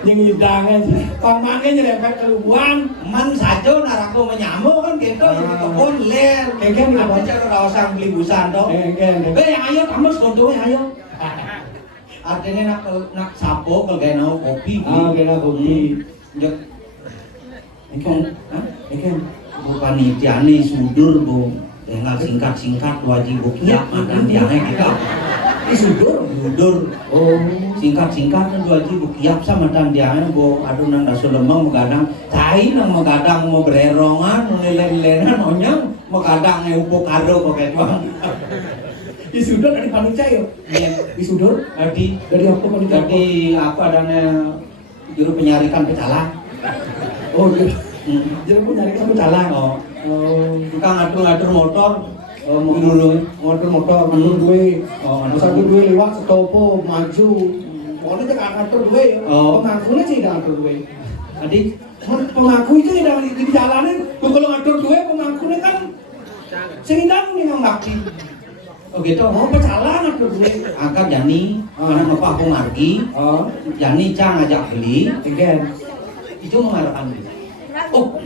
yang hidangan pamangnya nyerempet keluhan Man sajo narako menyamuk kan gitu jadi kebon ler. Kengken Apa apa? cara rawasang beli busan to. Kengken. Ayo kamu sekodoe ayo. Artinya nak sapo kegena kopi. kena kopi Jek ikan Hah? ikan Bukan itiane sudur bu. Tinggal singkat-singkat wajib bukiak makan tiane kita. sudur Sudur. oh Singkat-singkat kan wajib bukiak sama dan tiane bu. Aduh nang dasu lemang megadang. Cai nang megadang mau bererongan, mau lelen-lenan onyang megadang upuk kado pakai bang. di sudur dari panuca yo di sudur Jadi dari apa panuca jadi apa adanya juru penyarikan pecalang. oh jadi pun nyari kamu jalan Oh, oh tukang ngatur-ngatur motor. motor duwe Oh, satu duwe lewat setopo maju pokoknya kita ngatur duwe Oh. pengakunya sih tidak ngatur duwe Jadi pengaku itu tidak di jalanan kalau ngatur duwe pengakunya kan sehingga nih nggak bakti oh gitu. mau pecalang ngatur duwe Angkat Jani, anak bapak aku margi. oh Jani cang ngajak beli, again itu mengarahkan beli. oh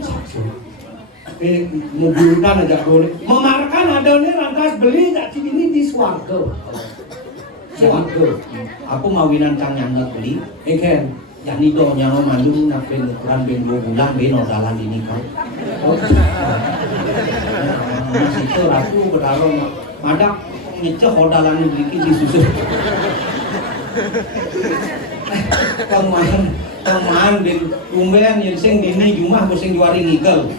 mobilan aja boleh memarkan adanya lantas beli tak ini di Swargo Swargo Aku mawinan cang nyangat beli. again Jani do nyango maju napin ukuran ben 2 bulan ben odalan ini kau. Masih itu aku berdarah madak ngecek odalan ini beli di susu. Kemahan ben umbean yang sing dini jumah ku sing juari ngigel.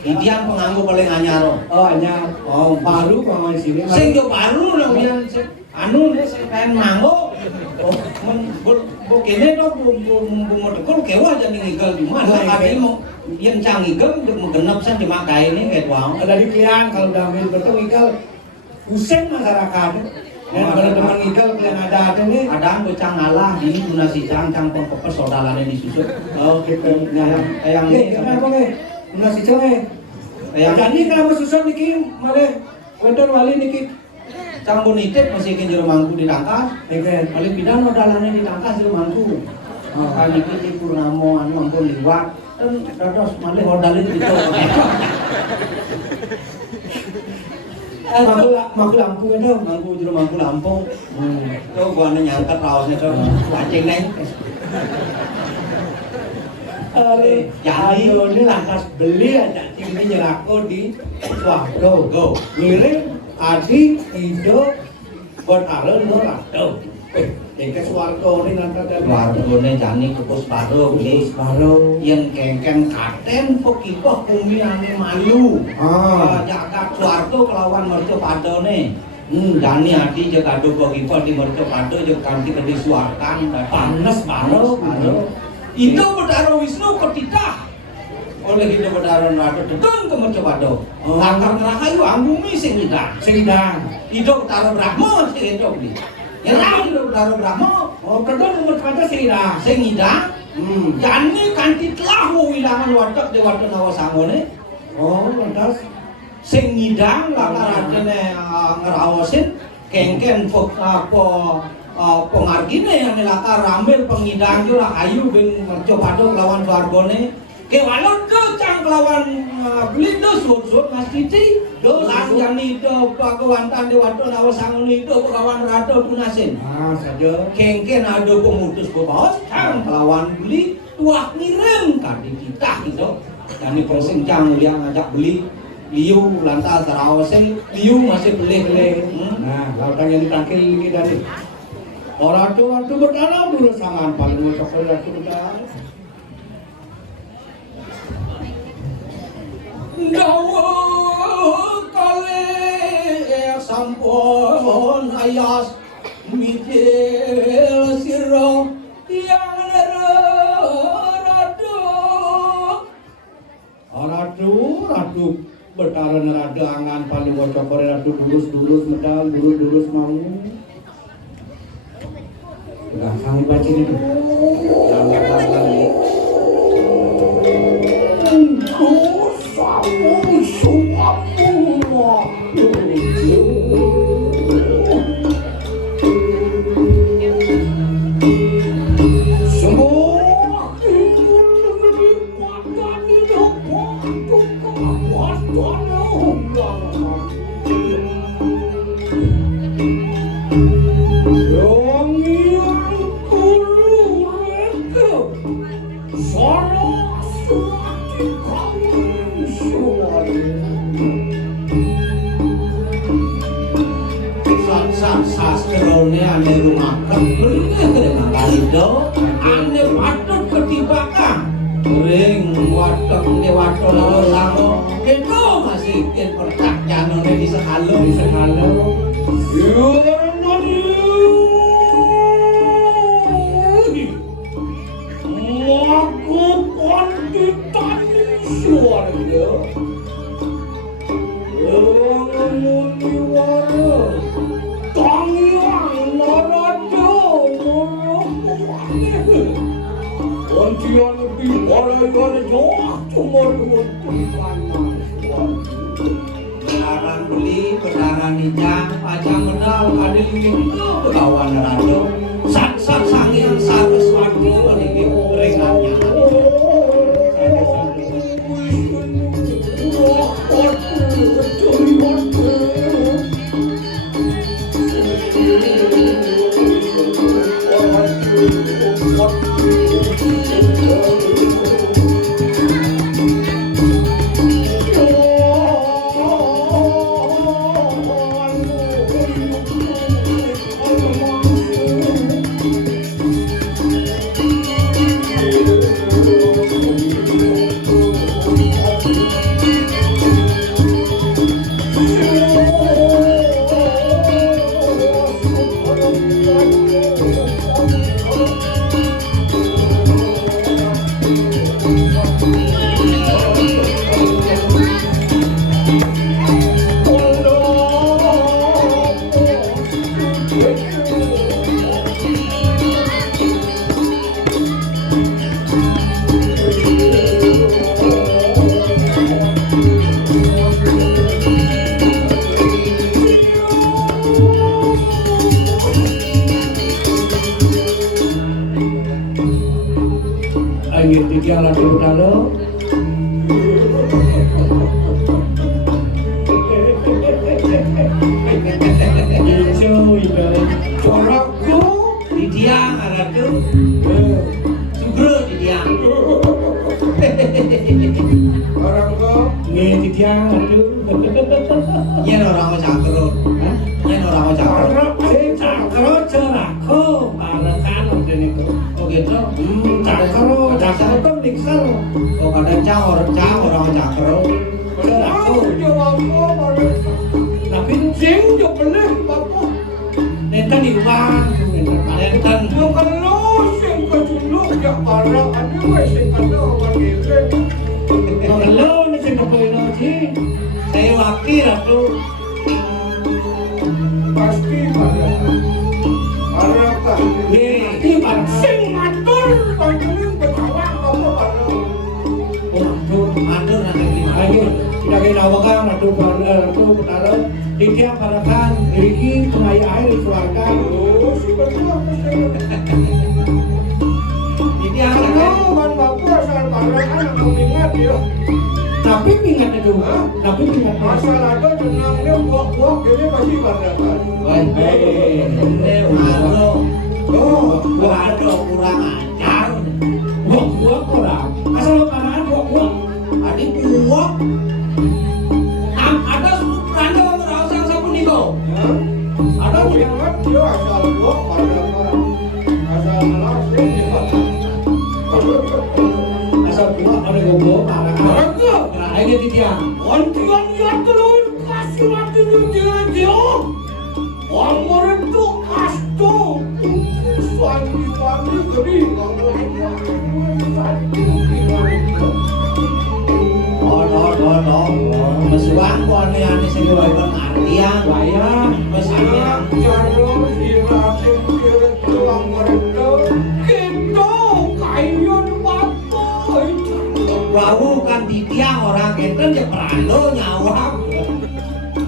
Idian penganggu paling anyar. oh hanya Oh, baru pemain sini sing yo baru nang biyen anu nek sing kaen manggo. Oh, men bu kene to bu modekul kewa jadi ngigel jumah. Tapi mau yen cang ngigel menggenep sen dimakai ini kayak wow. ada di Kliang kalau udah ambil betul igal pusing masyarakat dan kalau teman igal kalian ada nih Ada aku cang ngalah ini guna si cang pepes sodalannya disusut. oh gitu nah Yang ini kenapa nih nasi coy Yang jadi kenapa susah niki malah wedon wali niki cang bonitip masih ke jero mangku ditangkas. again Paling bidang modalannya ditangkas jero mangku. Kali ini Purnamo anu ampun liwat dan dados malih modalnya gitu. maku Lampung itu Mangku jero mangku Lampung. Tuh gua nyangkat raosnya tuh wacing neng. jadi ini lantas beli aja ini nyerako di Swargo Go. ngirim adik Indo bertaruh Norado jadi Swargo ini lantas ada Wargone jani kupus baru beli baru yang kengkeng katen pokipah bumi ane malu. Jagat Suwarto kelawan merco padone. Jani adi je kado pokipah di merco pado je kanti kedi suarkan panas baru Itu Bedaro Wisnu ketitah oleh Indo Bedaro Narado dedeng ke merco pado. Langkar ngerahayu anggumi sing hidang. sedang Indo Bedaro Brahmo sing enjok di. Ya Indo Bedaro Brahmo oh kedua nomor kata sedang sing hidang. Jani kanti telahu wilangan wadak di wadah nawasangone. oh lantas Sing ngidang lakaratene ngerawasin kengken pengargine yang lakar ramil pengidang yo ayu ben merco pado kelawan wargone. Kewalon do cang kelawan beli do sur Mas Titi do lang jani do pagawantan di wadah nawasangone do kawan rado tunasin. saja Kengken ada pemutus bos cang kelawan beli tuak ngirim kadi kita gitu. Dan ini persing cang yang ngajak beli liu lantas rawase liu masih beleh-beleh. Nah, lautang yang ditangkil ini tadi. Orang tu berdarah dulu sangat paling macam orang tu berdarah. Dawa kale sampun ayas mikir siro yang radu berdarah nerada angan paling macam orang radu dulus medal dulus mau. Udah, kami baca itu. Sastronya ane rumah kebernya dengan kalido ane patut ketibakan ring watok ne watok lalu itu masih ken pertak janone di sekalo aku konditan suara Ontian di orang jauh cuma benaran beli benaran nijang pajang medal ada itu kawan rado sat sangian saraswati ini ringannya jalan utara corakku di tiang ada tuh sugro di tiang orang kau di tiang itu nyen orang mau cakro nyen orang mau cakro cakro cerakku balakan udah itu oh gitu cakro itu diksel oh kadang orang mau cakro cerakku jawabku tapi sing jo bener bapak nenta di uang nenta yo kalau sing kejuluk ya para ane wes sing kada wagile kalau ni sing kepoino sih saya wakil ratu pasti pada kan pasti pada sing matur panjenengan berkawan kamu pada matur nanti gimana ayo kita kena wakan ratu betara di tiap parakan riki pengaya air keluarga oh si betul jadi ada kan bapak asal parakan aku ingat ya tapi ingat itu tapi ingat asal ada jenangnya buah-buah ini pasti parakan baik ini maro waduh kurang ajar buah-buah kurang asal parakan buah-buah adik buah itu asal gua pada asal langsung asal gua pada gua para harga ini dia ontian ya telur kasih mati dia Amor itu asto suami geri Mesuang kon ane sing wae pengertian bayar pesannya jaro sirating kira tulang mereka kita kayon bapak bau kan titiang orang kenten ya perando nyawa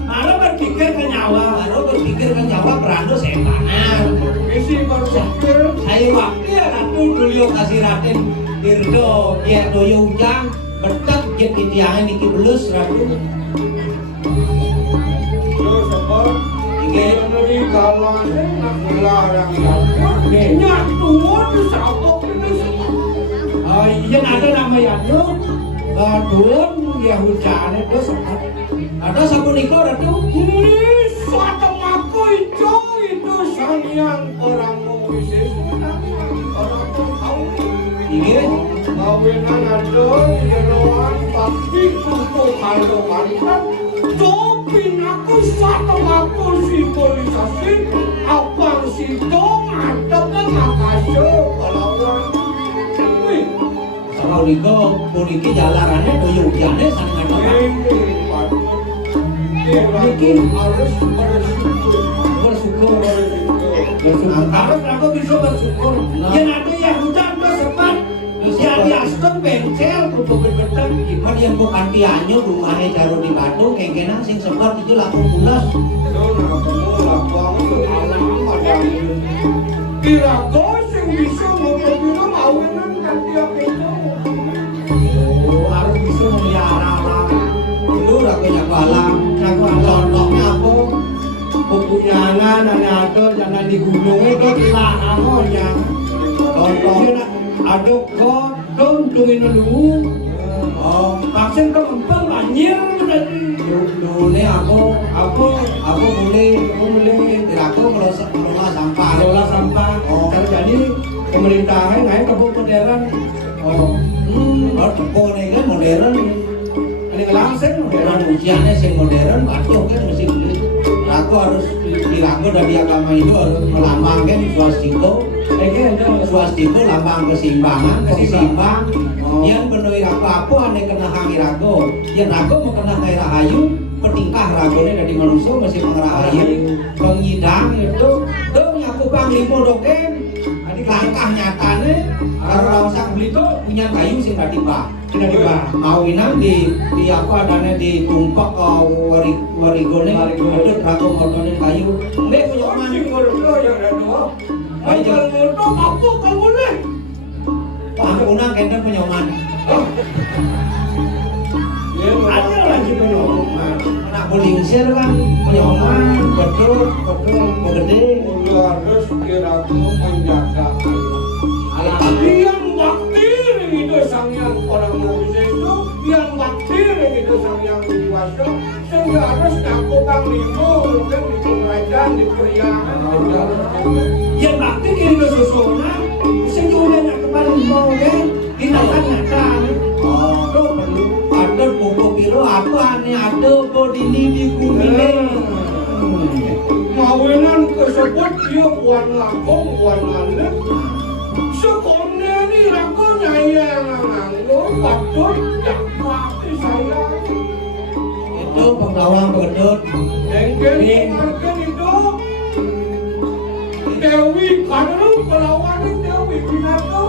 malah berpikir ke nyawa baru berpikir kan nyawa perando setanan isi berpikir saya waktu ya ratu dulu kasih Raden Tirdo ya doyo ujang betek jet titiangnya niki belus ratu sebab Iki dari kalangan larang nyatuan sabok itu iya ada nama yaitu Badun ya hujan itu sempat ada sapuniko ratu ini suatu aku itu sanyang orang Moses orang tahu iki kawinan ada jeroan pasti kumpul kalau kan topin aku suatu aku simbolisasi abang sidong ada pengakasih pelawan wih sapuniko puniki jalarannya doyo ujane sangat apa ini harus bersyukur harus aku bisa bersyukur yang ada yang hujan sempat jadi aston bengkel untuk berbetan Iman yang bukan tianyo rumahnya jaro di Batu kengkenan sing sempat itu laku bulas kira kau sing bisa ngobrol awenan kan tiap itu harus bisa memelihara alam dulu aku nyakualam contohnya apa pepunyangan ada jangan di gunung itu dilarang ya contohnya ada kok tuntungin dulu vaksin kemempel banyak dulu nih aku mulai aku kelola sampah kelola sampah jadi pemerintahan nggak kebun modern depo nih kan modern ini langsung modern ujiannya sing modern waduh kan mesti beli aku harus diragu dari agama itu harus melambangkan swastiko lambang keseimbangan seimbang yang penuhi apa ane kena hangi rago yang rago mau kena hangi rahayu petingkah ragonya dari manusia masih mengrahayu pengidang itu dong aku panglimo doken langkah nyatane kalau langsung beli itu punya kayu sing gak tiba tidak tiba mawinan di apa adanya ditumpak ke warigone itu rago motone kayu mbak punya mana yang ada dua kalau aku kamu nih Pangkunang kenten penyoman. Ada lagi penyoman. Anak bulingsir kan penyoman, betul, gede. Harus kira-kira menjaga yang bakti itu sang yang orang Moses itu yang bakti itu sang yang dewasa sehingga harus aku panglima mungkin di kerajaan di periangan yang bakti itu susuna sejujurnya nak kemarin mau kan tindakan Itu perlu ada pokok biru apa nih ada bodini di bumi mawinan kesebut dia buat langkong buat ngalih sekonde ini lakunya yang nganggur patut tak mati saya itu penglawang pedut Engkel marken itu Dewi Kadru pelawan Dewi Pinatu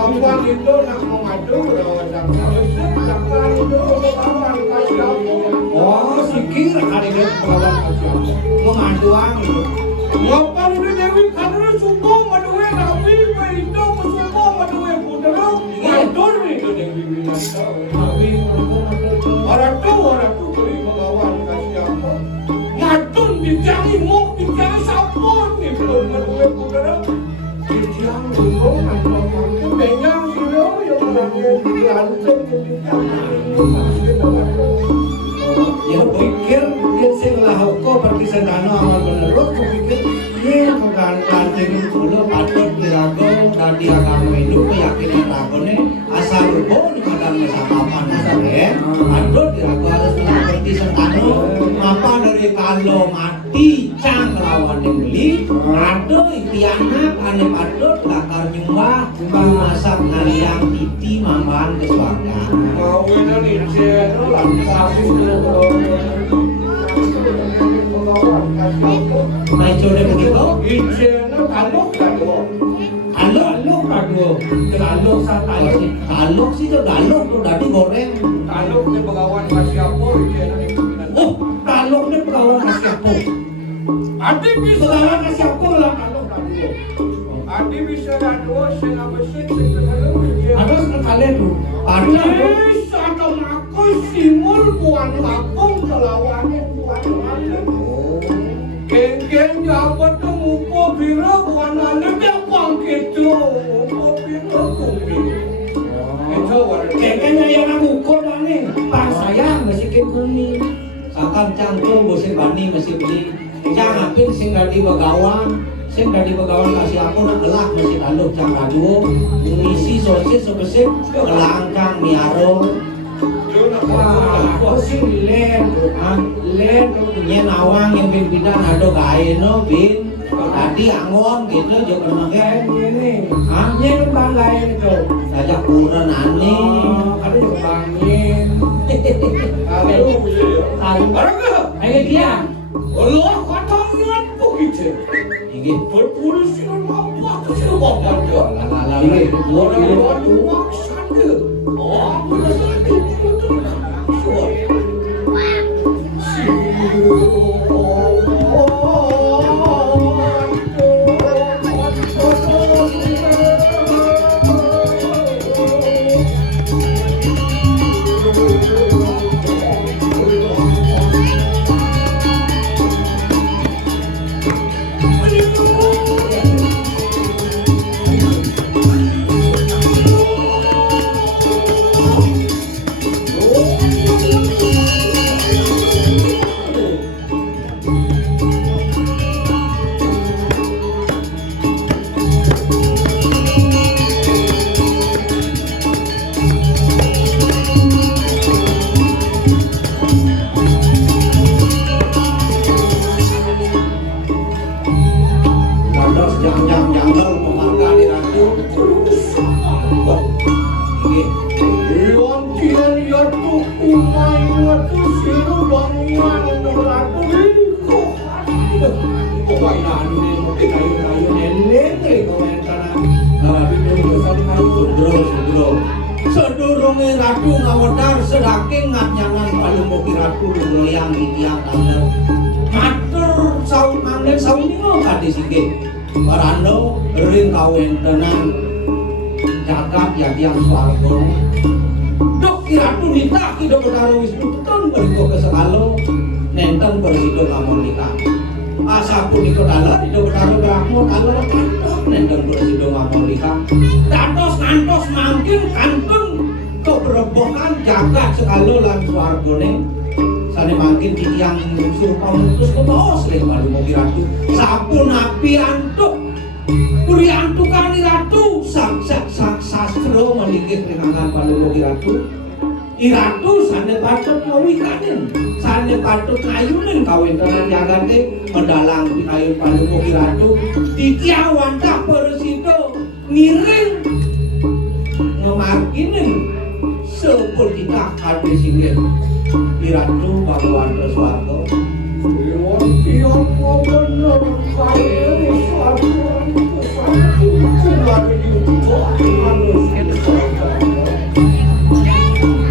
kawan itu nak mengadu rawasan sampai itu kawan kasih aku oh sikir hari ini pelawan kasih aku mengaduan itu ngapain itu Dewi Kadru suku maduwe rapi itu suku maduwe putera ngadur itu Dewi Pinatu orang tu beri pelawan kasih aku ngadun dijangi mau dijangi sapun ni belum maduwe putera dijangi belum ngadun Bengang silo yang orangnya dilanceng ya pikir sing lah kok pergi senano amal bener lo pikir dengan kulo patut dirago dari agama Hindu keyakinan ragone asal rukun kadang sama panas patut dirago harus mengerti sentano apa dari kalau mati cang lawan yang beli ada ikhtianak ane patut lakar nyumbah masak ngaliang titi mambahan ke swarga mau ini channel langsung mai coba begitu channel kalau Galuk santai galuk sih tuh galuk tuh dari goreng kalau ke pegawai masih apa oh galuk nih pegawai kasih apa Adi bisa pegawai kasih apa lah kalau Adi bisa dua setengah mesin setengah ada sekali tuh ada ada aku simul buan kampung kelawannya buan alim geng-geng jabat tuh mupo biro buan alim dia bangkit tuh mupo biro kumbi itu warna kayaknya yang aku kok nih pak sayang masih kebuni akan cangkul bosnya bani masih beli jangan apin sing dari begawan kasih aku nak gelak masih galuk cang radu ngisi sosis sebesar kelangkang miaro wah kok sih len len awang yang pimpinan ada gaya no bin tadi angon gitu juga kemarin ini hanya banggain itu saja kurang aneh ada yang bangin ayo dia Allah katanya begitu ini berpolisi apa tuh sih bapak dia ini orang maksudnya oh betul sedurunge ratu ngawedar sedaking nganyanan palumoki ratu loyang tiang tanggal matur saut maneh saungo kadhe singge parando ring kawentenan jagat ya tiang swarga dok ki ratu nitah ki dok Betara Wisnu ton beriko kesekalo nenten bersido lamun nikah asapun iko dalan dok Betara Brahmo kalau kantos nenten bersido lamun nikah dados kantos mangkin kantun keberebohan jagat sekalo lan swargane sane mangkin tiyang musuh pamutus kebaos lek balu mogi ratu sampun api antuk kuli antukane ratu sak sastra melinggih ringangan balu mogi ratu iratu sane patut mawikanen sane patut ayunen kawentenan jagate mendalang pinayon balu mogi ratu tiyang wantah persido ngiring ngemakinen sepul kita kadhe singge iratu bagawan swarga Tiang bener kaya suatu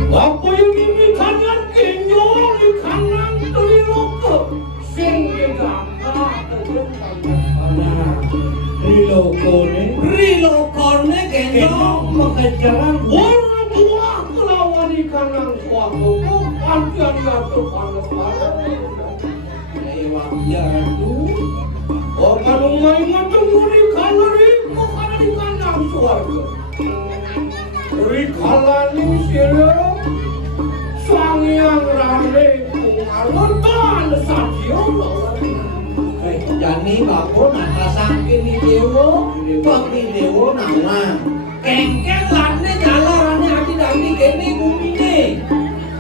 apa yang dimitangan kenyol di kanan teliloko sing gegaka rilokone kenyol mengejaran orang tua kelawan di kanan suatu pantian jatuh panas-panas ya ratu orang umay matunggu di kanan itu karena di kanan suarga di kanan sila sangyang rame kung alutan sa Diyo gani bapo natasangke ni dewo pangni dewo nama kengkeng lane jalarane ati dami kene bumine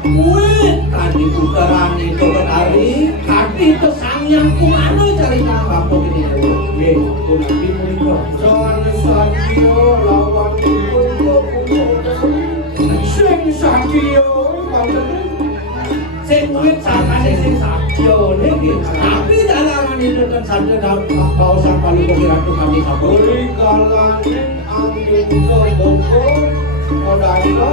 kuit kadi putaran itu betari kadi itu sangyang kumano cari bapo ini dewo ye kunati punika soalnya satyo lawan puno sing satyo sing kuit sakane sing satyo niki tapi dalaran itu kan satyo dalam kawasan paling beratu kami saburi kalane angin keboko modalnya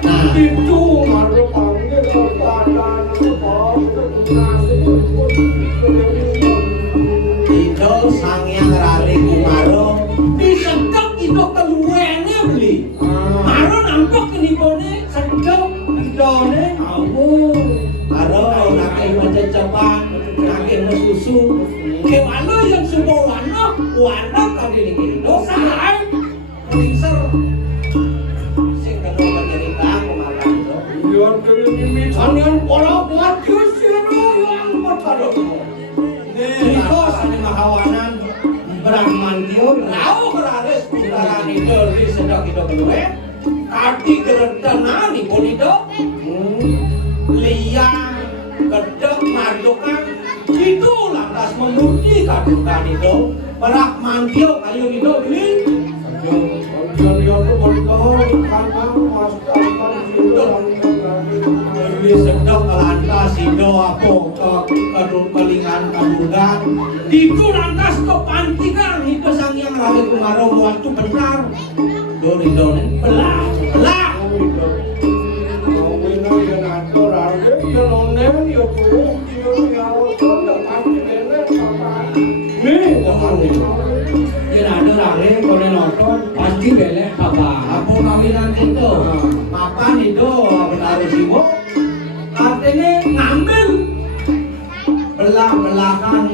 nah itu maru panggil kepada itu sangyang rari kumaro disedek itu keluarnya beli maro nampok kenipone sedek idone kamu maro nakai macam cepat nakai mesusu kemana yang semua warna kali ini dosa ringser sing kena menderita kemarin itu yang terimi tangan pola buat kusiro yang bertaruh niko sani mahawanan Brahmantio rao keraris putaran itu di sedok itu kedua kaki kerendanan pun itu liang gedek mardokan itu lantas memurni kadungan itu Brahmantio kayu itu beli ini sedok lantas itu apa kedung kelingan kadungan itu lantas kepantingan itu sang yang rawi kumaro waktu benar Doridone belah pasti belek apa kawinan itu makan itu bertaruh siwo artinya ngambil belah-belahan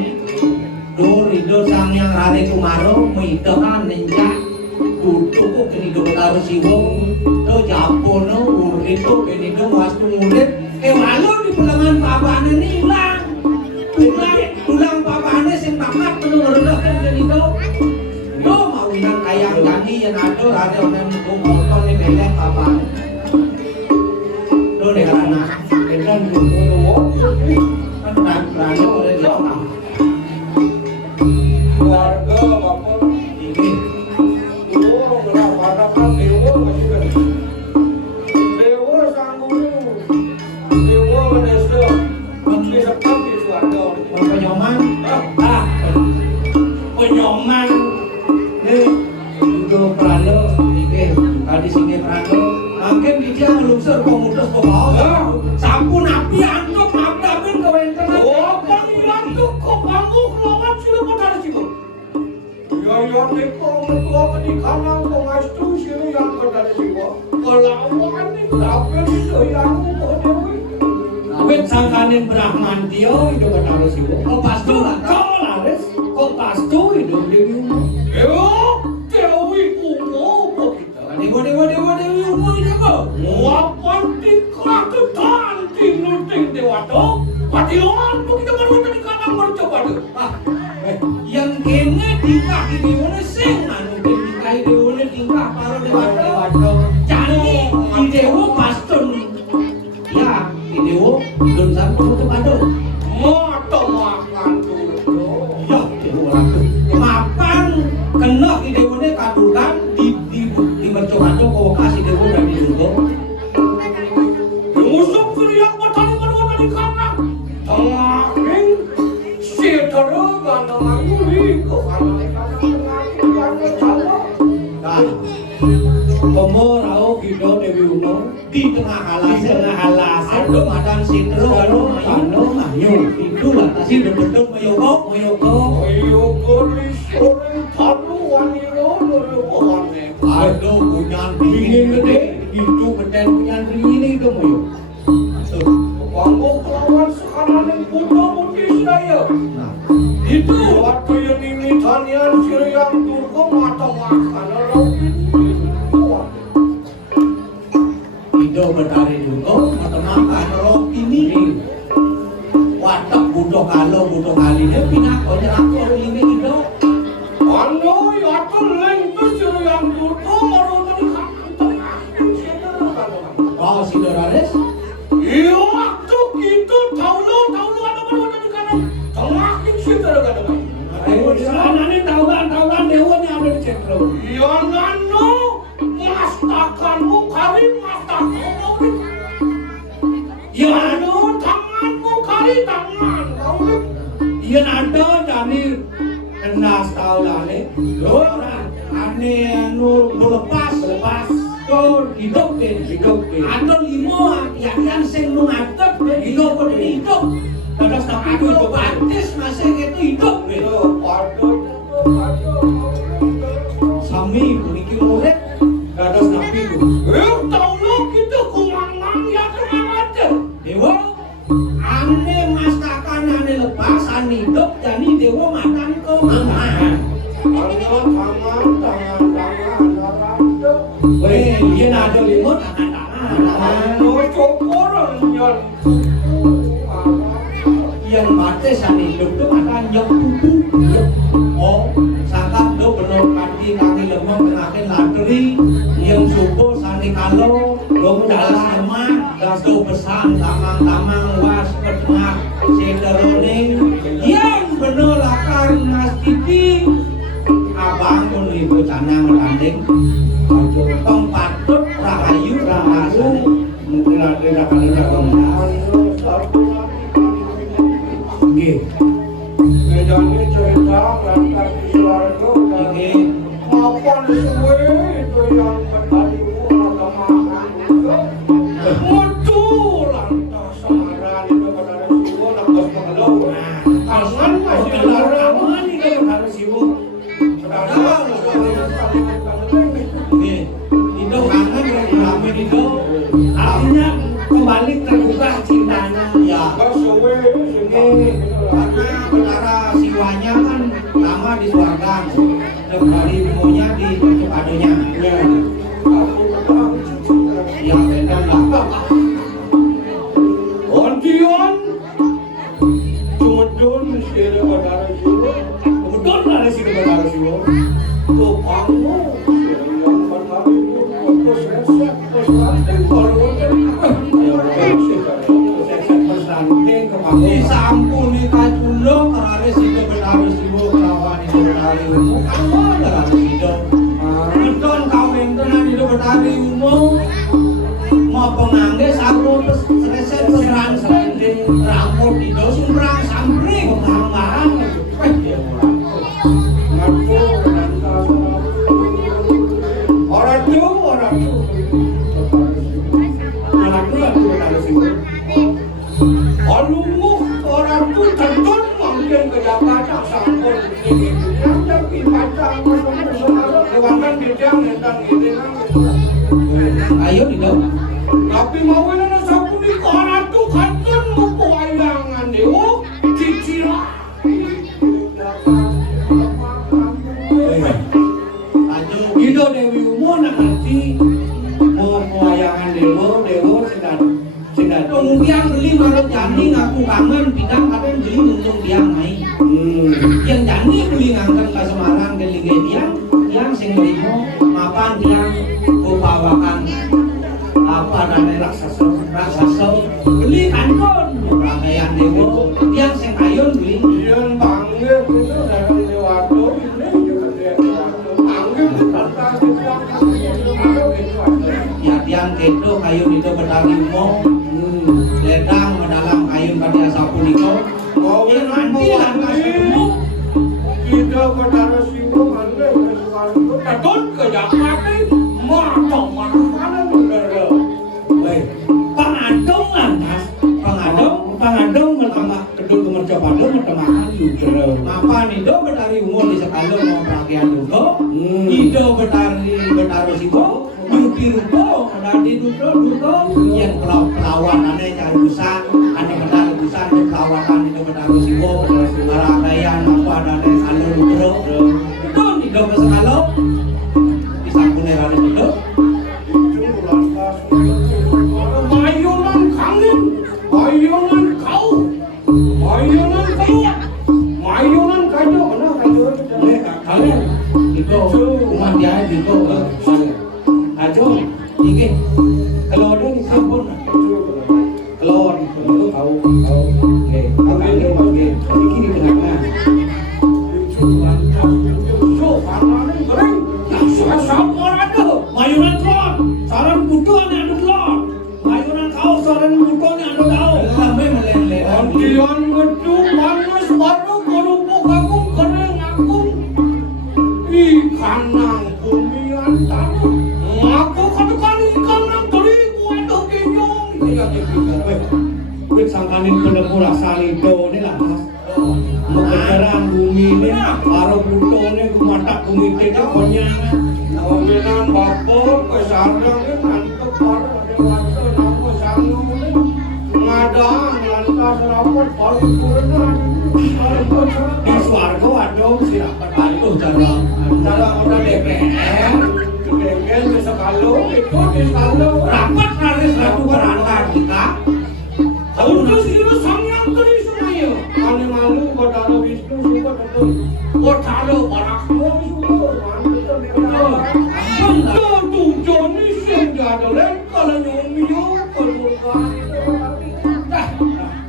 Dorido sang yang hari kumaro meidokan nenjak duduk kini do bertaruh siwo do japono urito kini do wastu murid walau di pulangan papane ini hilang tulang papane sing pakat penuh meredakan kini do mawinan kayang gani yang ada orang ngomong ni belek apa do deh anak dengan dulu kan berani oleh dia keluarga bapak ini dulu berapa kan dewa masih kan dewa sanggup dewa berdesa menteri sekam di suarga penyoman penyoman itu perano tadi singe perano angin dia ngelusur komutus ke bawah sampun api antuk mabdabin ke wentena bang antuk kok kamu lawan sila padahal situ ya yang niko mertua kedikanan pengastu sila yang padahal situ kelawan ini dapet itu yang dewi awet sangkanin Brahmantio itu padahal situ kok pastu lah kok pastu itu dewi dewi kumo kok kita dewi kumo ini kok wapan diklat ganti nuting dewa to patiloan kok kita baru tadi kanang bercoba tuh yang kene dikah dewa sing anu dikah dewa dikah para dewa to jadi di dewa pastun ya di dewa don sampo to padu moto makan dulu ya dewa makan kena di dewa ne kadulkan di bercoba-coba kok kasih dewa dan di dulu musuh kriak batali di kanan tengahing si terus gandang nguli kok Komorau kita Dewi Uno di tengah halas ada madan sindro karo mayo itulah tadi betul mayoko di sore tanu waniro pohonnya ada punyan dingin gede itu beten punyan dingin itu mayo bangku kelawan sekarang yang putra putih saya itu waktu yang ini tanian siriang turko mata makan Indo bertari dulu mata makan rok ini watak budok sekalo butuh kaline pinako nyerako lime itu. Ano yato leng tu yang butuh marutan Oh si Dolores. Iyo waktu gitu tahu ada marutan di kanan. Temakin sih ada. Ayo sana nih taulan dewa nih ada di centro. Iya nano mastakanmu kari mastakanmu. Ya nano tanganmu kari tangan. Iya nado jadi enas taulane. Ora ane anu lepas to hidup ado limo yang sing nu ngadep hidup hidup Dadas tapi itu ado batis masih itu hidup sami puniki urip dadas tapi itu. Taulo kita kumang ya kemana? dewa ane mastakan ane lepas ane hidup jadi dewa makan ke mama Weh, iya nado limut tangan. Cokoran nyon. yang mati ane hidup tu makan yang tubuh oh sangkap do bener kaki kaki lemah kenakin latri yang subuh sani kalau lo dalam lemah das do pesan tamang was petengah sederoning yang bener akar nas titi abang pun ibu canang landing pempatut rahayu Mungkin ada nggih Bedanya cerita lantar di suaraku dan nggih maupun suwe itu yang tadi agama mutu lantar samaran itu pada siwo nangkos pengelau kangen masih larang itu pada siwo nggih itu kangen rame itu artinya kembali terbuka cintanya ya suwe karena perkara siwanya kan lama di surga dari ilmunya di percepatannya ya beda lah Ontion Tumedun sire badara siwo Tumedun ada sire badara siwo Tupangmu sire yang badara siwo Terus resep pesantren kalau di sampun di kaculo karare sido benar sibo kelawan itu benar ilmu kamu dalam hidup beton kawin tenan itu benar ilmu mau pengangge saru terus reset serang selende rambut itu sumrang sampring tambahan orang tu Alumuh orang tu tentu mungkin ke Jakarta sangkut ini tapi macam kewangan bidang tentang ini ayo hidup tapi mau ini sapu di orang tu kantor buku wayangan dewa cicila Ido Dewi Umo nak nanti mau wayangan dewa sedang kemudian beli marut jani ngaku kangen bidang kadang beli nuntung biang main yang jani beli ngangkat ke Semarang ke Liga yang sing limo mapan yang kupawakan apa namanya raksasa beli kanton rangkaian dewa yang sing ayun beli yang panggil itu dari Dewado ini juga dia panggil tentang ya tiang kedo kayun itu betari mo ledang mendalam kayun kadia sapu niko mau yang nanti lantas ketemu kita berdarah siwa mana itu takut ke Jakarta matang mana bener pengadong lantas pengadong mertama kedua kemerca padong mertemakan juga apa nih do betari umur di sekalo mau pakaian juga ido betari sibo nyuki ruko ada di dudo yang pelawanannya cari busan ada betari busan pelawanan itu betari sibo rangkaian apa ada di alur dudo itu ido ke sekalo di sampune rada ido Mayunan kangen, mayunan kau Kalian itu umat dia itu saya. Ajo, ini kalau ada di kampung, kalau itu tahu, oke, kalau ini oke, ini kenapa? Mayuran telur, saran butuh ni ada telur. Mayuran kau saran butuh ni ada kau. Sampai meleleh. Antian betul panas baru kerupuk aku kering aku. Ikan nang kumian tanah. Aku katakan ikan nang terigu ada kenyong. Iya kita. Wit sangkanin penemu rasani do ni lah mas. Kebenaran bumi ni, para butuh ni kumatak bumi kita konyang. Pemilihan bapuk, kesarang ni mantap para dewasa nama sanggup ni ngadang lantas rapat paling kurang di suarga ada sirapat itu cara orang DPR DPR sekalo itu di sekalo rapat hari satu berangkat kita untuk siapa sangyang kali semuanya kali malu Bathara Wisnu suka betul Bathara Barakmo suka Johnny senjata kalau nyomio keluar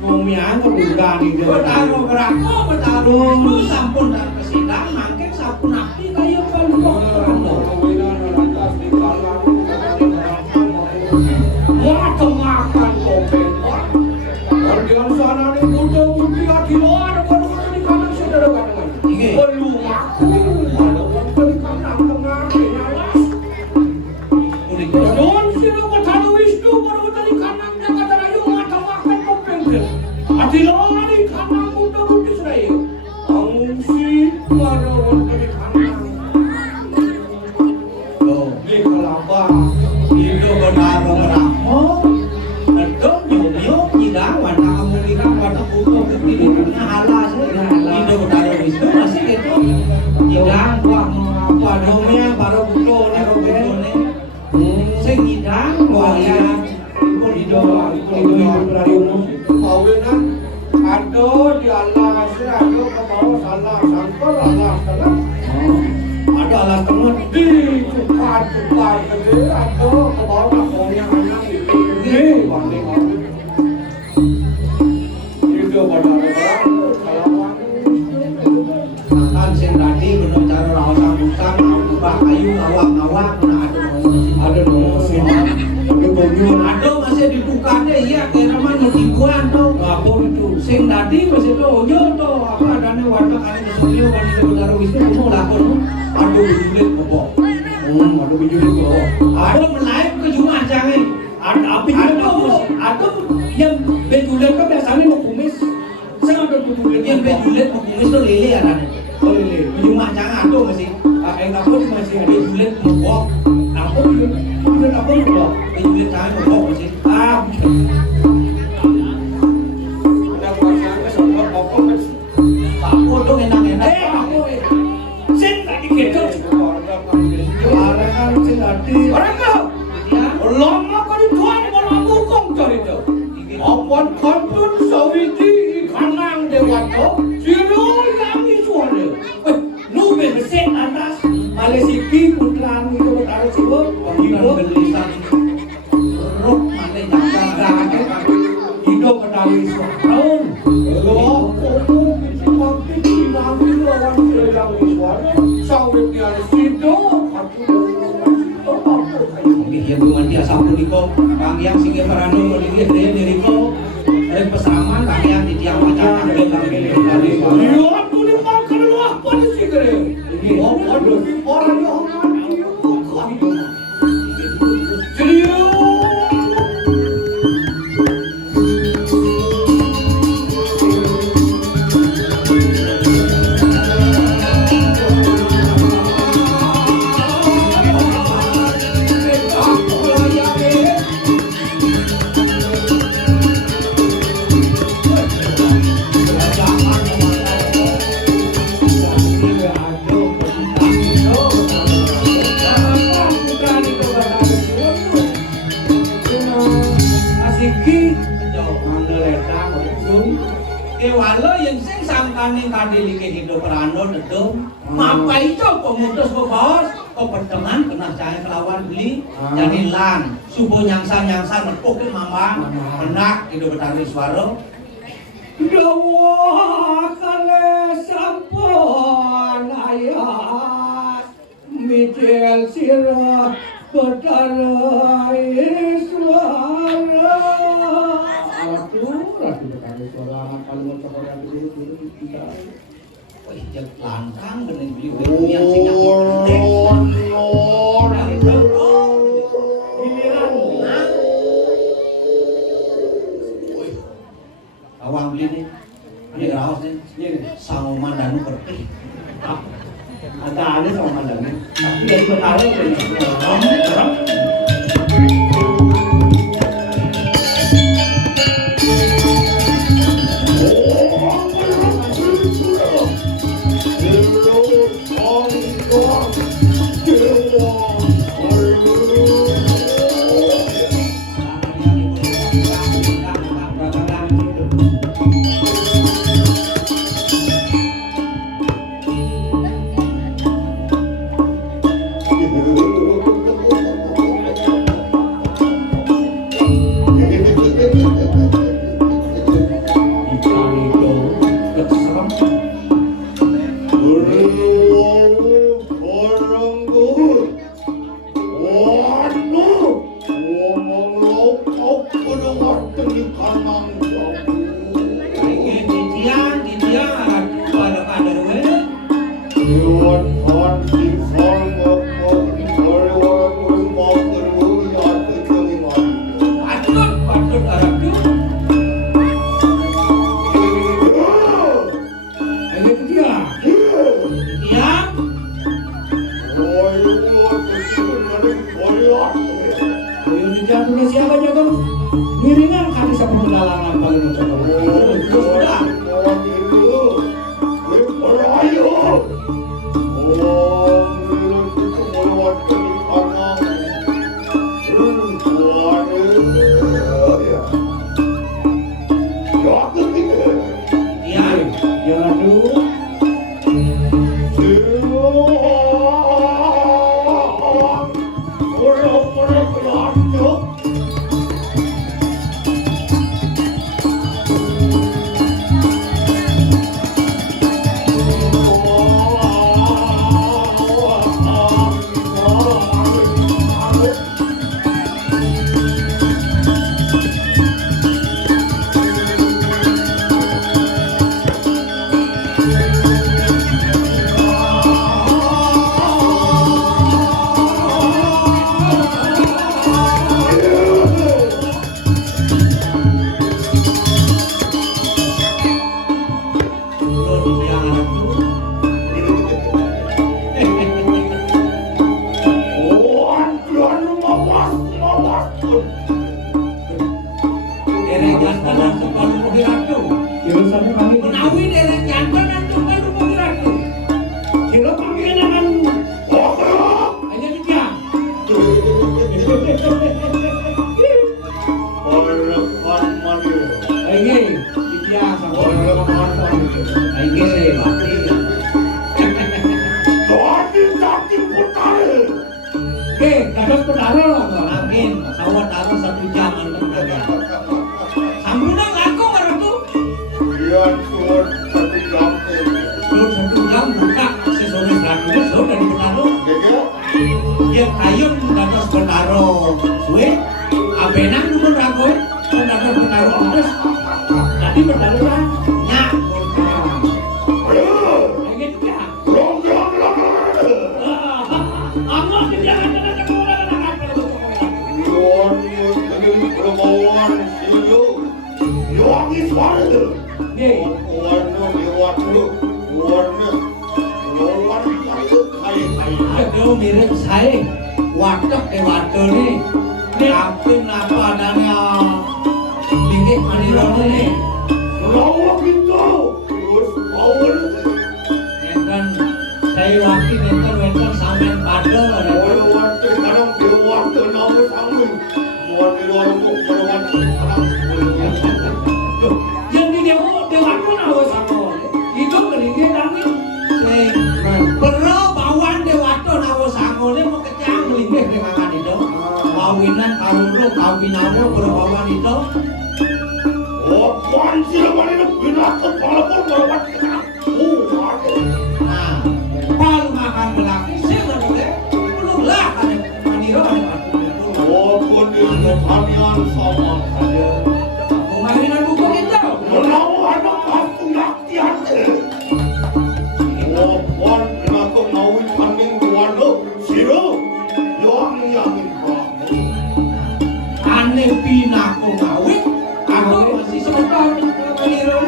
ngomian kebukan itu Bathara Barakmo Bathara itu sampun dan kesidang makin sampun api kaya kalau makan topeng dengan sana ni buta bukti hati luar baru di kanan saudara kanan perlu aku di kanan tengah Don sino Bathara Wisnu baru di kanan jaga terayu makan topeng hati luar di kanan buta bukti saya angsi baru di kanan di kelapa itu Bathara Barakmo Dong nyomyo tidak warna Amerika warna putih kepikirannya halas itu Bathara Wisnu masih itu tidak apa domnya baru butuhnya robotnya sing hidang waya itu berarti umum kawinan ada di Allah kasih ada ke bawah salah sangkar Allah salah ada Allah tengah di cepat gede ada ke bawah kakonya anak itu makan sing tadi bener cara rawasan ubah kayu awak-awak ada mesin ada bonyol ada masih dibukannya iya keraman dibuan tuh apa itu sing tadi masih tuh yo tuh apa adanya warna kali kesulio kan itu Bathara Wisnu mau lakon ada bijulit kebok ada bijulit kebok ada menaik ke Jumajang ada api ada yang bejulit kan biasanya mau kumis saya ada bejulit yang bejulit mau kumis tuh lele ya kan oh lele Jumajang ada masih apa masih ada bejulit kebok apa bejulit apa kebok bejulit tangan kebok masih ada pasang sobat kebok Pak dong enak-enak sing tadi gitu orang sing tadi orang kau lama kali tuan malam hukum cari tu. Apun kantun sawiti kanang dewato siro yang isuane. Nu beset atas Malesiki putran itu Bathara Siwa hidup belisan rok mana jaga hidup Bathara Siwa tahun lo seperti dinami lawan yang isuane sawit dia sido ya bukan dia sapu niko kang yang singgih parano dilihat dari niko dari pesaman kang yang di tiang wacana dari kang dari yo aku ni makan lu apa di sini ini orang yang paning kadilike hidup rano dedum. Mapa itu pemutus bos, kok perteman kena cahaya kelawan beli jadi lan subuh nyangsan nepuk ke mama enak hidup betari suaro. Dawa kale sampun ayat mijel sirah betara iswara. Ratu betara iswara kalau mau coba dulu kita. Wih, jek langkang bener beli yang sing giliran. Awang beli nih. Ini raos nih. Ini sama mandanu berpih. Ada aneh sama mandanu. Tapi dari betara itu. Mirip saya, wadah wadah nih, tapi apa adanya tinggi manirone nih, Lawa gitu, terus power. enten saya wakil enten sampean pada, Waktu kadang dewa tenamu sanggup, mau di luar kok yang di dewa pun harus sama, itu lo kami namo berbawan itu. Apaan sih namanya itu bina kepala pun berapa kita? Nah, pal makan belaki sih nggak boleh. Belum lah ada maniro ada Walaupun itu hanya sama saja. pemainan buku itu. Menawa anak aku latihan deh. Walaupun bina kenawi tanding keluarga siro yang Aneh pina kau kawin. Aku masih sebentar maniro.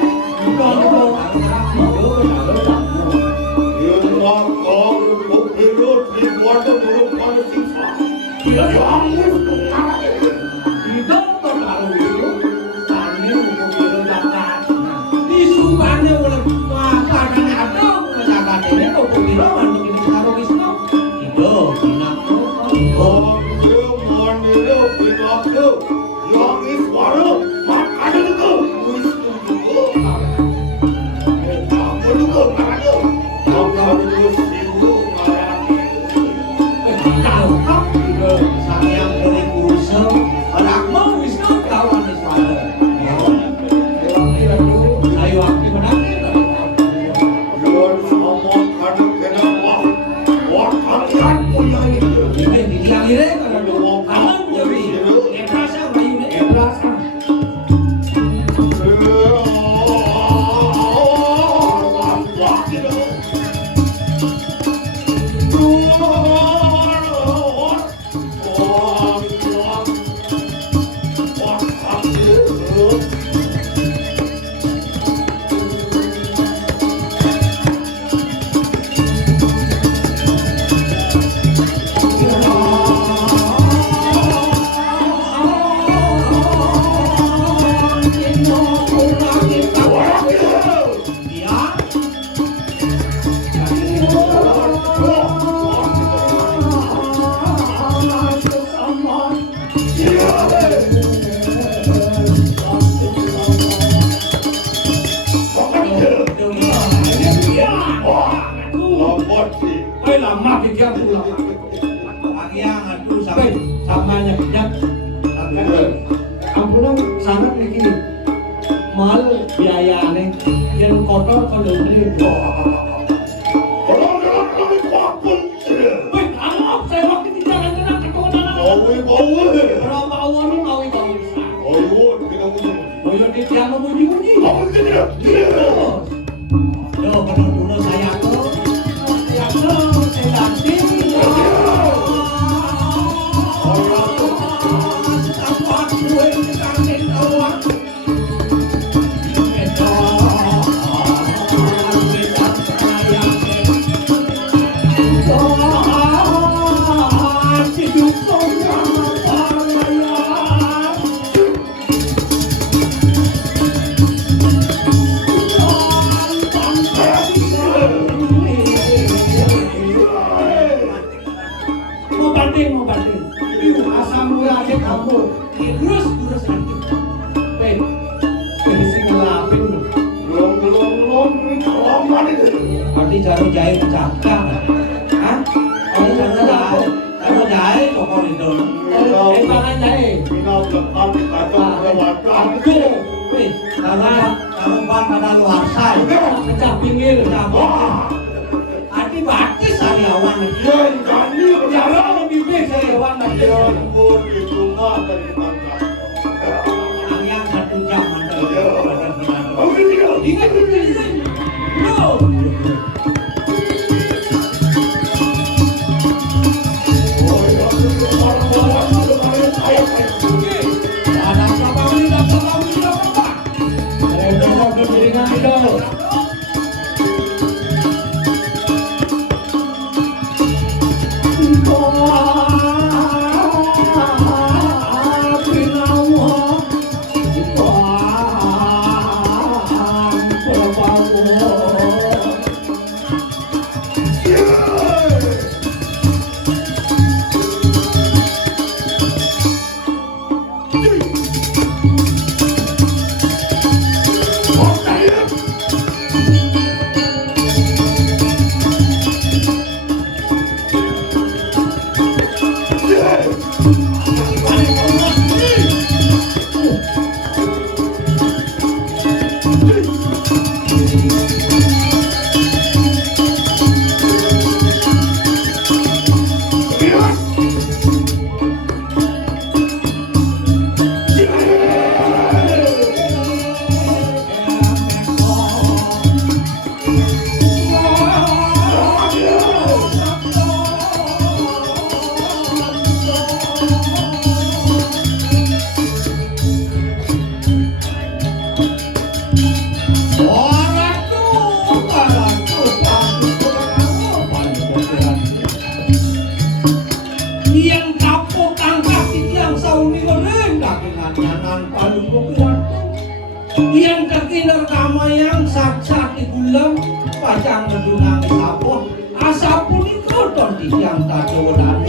kacang ngedunang sapon asapun itu ton titiang tajodan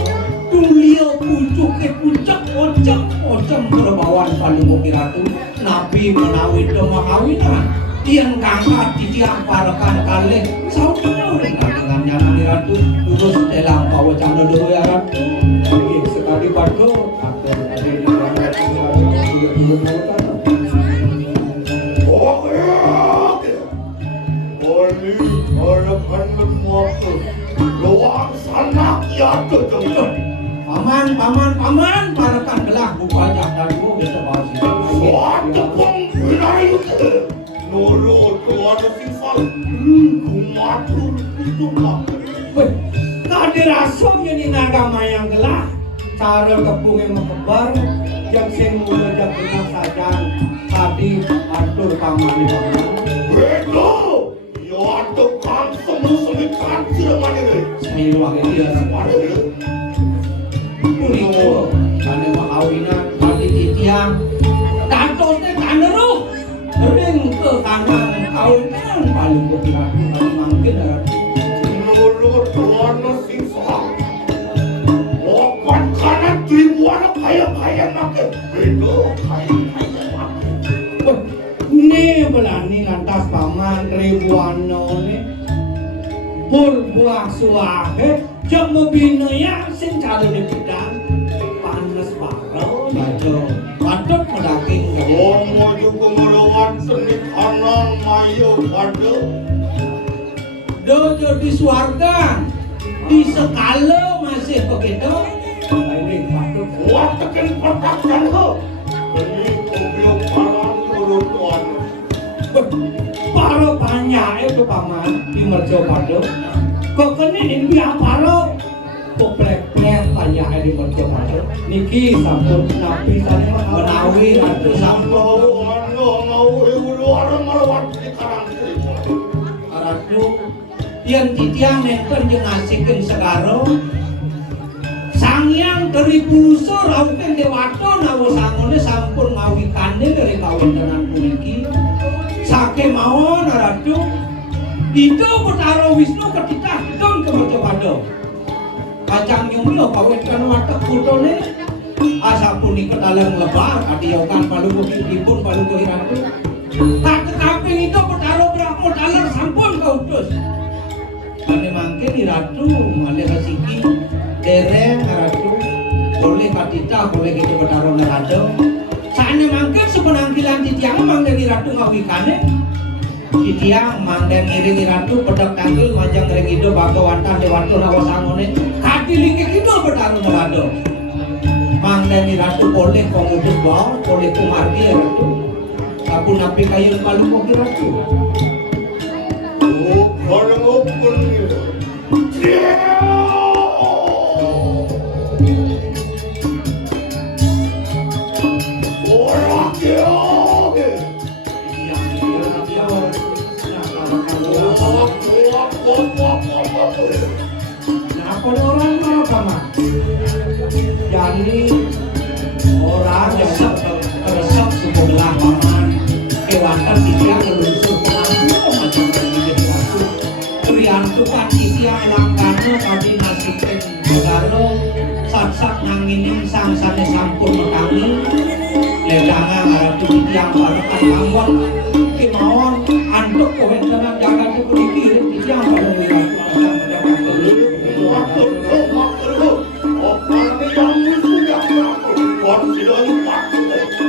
tulio pucuke pucak ocem berbawan paling ratu nabi menawi mahawinan tiang kangkat titiang parakan kalih saudara dengan nyanyi ratu terus dalam pawacana dulu ya ratu sekali Pardo atau ada di mana juga digunakan. Oke. Oli orang kan waktu luang sana ya tuh. paman parakan gelah bupajak dan gua bisa bahas Suatu pun wilayah itu nolo tuan sifat kumatur itu mah. weh tadi rasanya ni agama yang gelah cara kepung yang kebar yang sing muda jak benar saja tadi atur paman di paman Beto, yo ada kan semu kancil mana ni? semiluang ini ya Mana ni? Puriko karena mahawinan tadi titiang tatosnya tanderuh ring ke tangan kawinan paling kepiratu paling mangkin ada Nolo tuan sifat. Wapan kanan ribuan kaya makan. Beto kaya makan. Ini belani lantas paman ribuan ni pur buah suahe jam mobilnya ya sing cari di bidang panas baro bajo patut mendaging Omo juga melawan seni kanan mayo pada. dojo di suarga di sekala masih begitu ini patut Buat tekan pertakan ho. Ini kumpul kanan berutuan. paro banyak itu paman di merjo pado kok kene ini paro kok plek-plek banyak di merjo pado niki sampun nabi tadi menawi ratu sampun Mau orang melawan di karang ribuan. ratu yang titiang nenten jeung ngasikeun segaro sangyang dari busur aukeun dewato nawa sangone sampun ngawikane dari kawintenan puniki sake mawon ratu itu Betara Wisnu ketika dong ke Mojopado kacang nyumlo kawinkan watak kutone asapun ikut dalam lebar adiokan palugo kipun palugo ratu tak tetapi itu Betara Brahmo dalam sampun kautus kami mangkin di ratu ada kasiki dereng ratu boleh katita boleh gitu Betara Narado sana mangkin sepenangkilan titiang mangkin di ratu ngawikane titiang mangkin ngiringi ratu pedak tanggil majang regido bagawantan dewato nawasangone katilingke gitu Betara Narado mangkin di ratu boleh komudus bawa boleh kumargi ya ratu aku napi kayu palu koki ratu Oh, orang open ni. Orang dia. Apa orang mana paman? Jadi orang yang resep suku belah paman kewantan titiang lelunsur pengampu macam jadi ratu priantu kan titiang langkano kadi nasikin begaro sak-sak nangining sang sane sampun mekangi ledanga ratu titiang parukan anggon kemauan antuk kewentenan jaga cukup dikirim titiang pada wiratu macam Waktu tu makhluk. Orang yang sudah berapa? Orang sudah empat.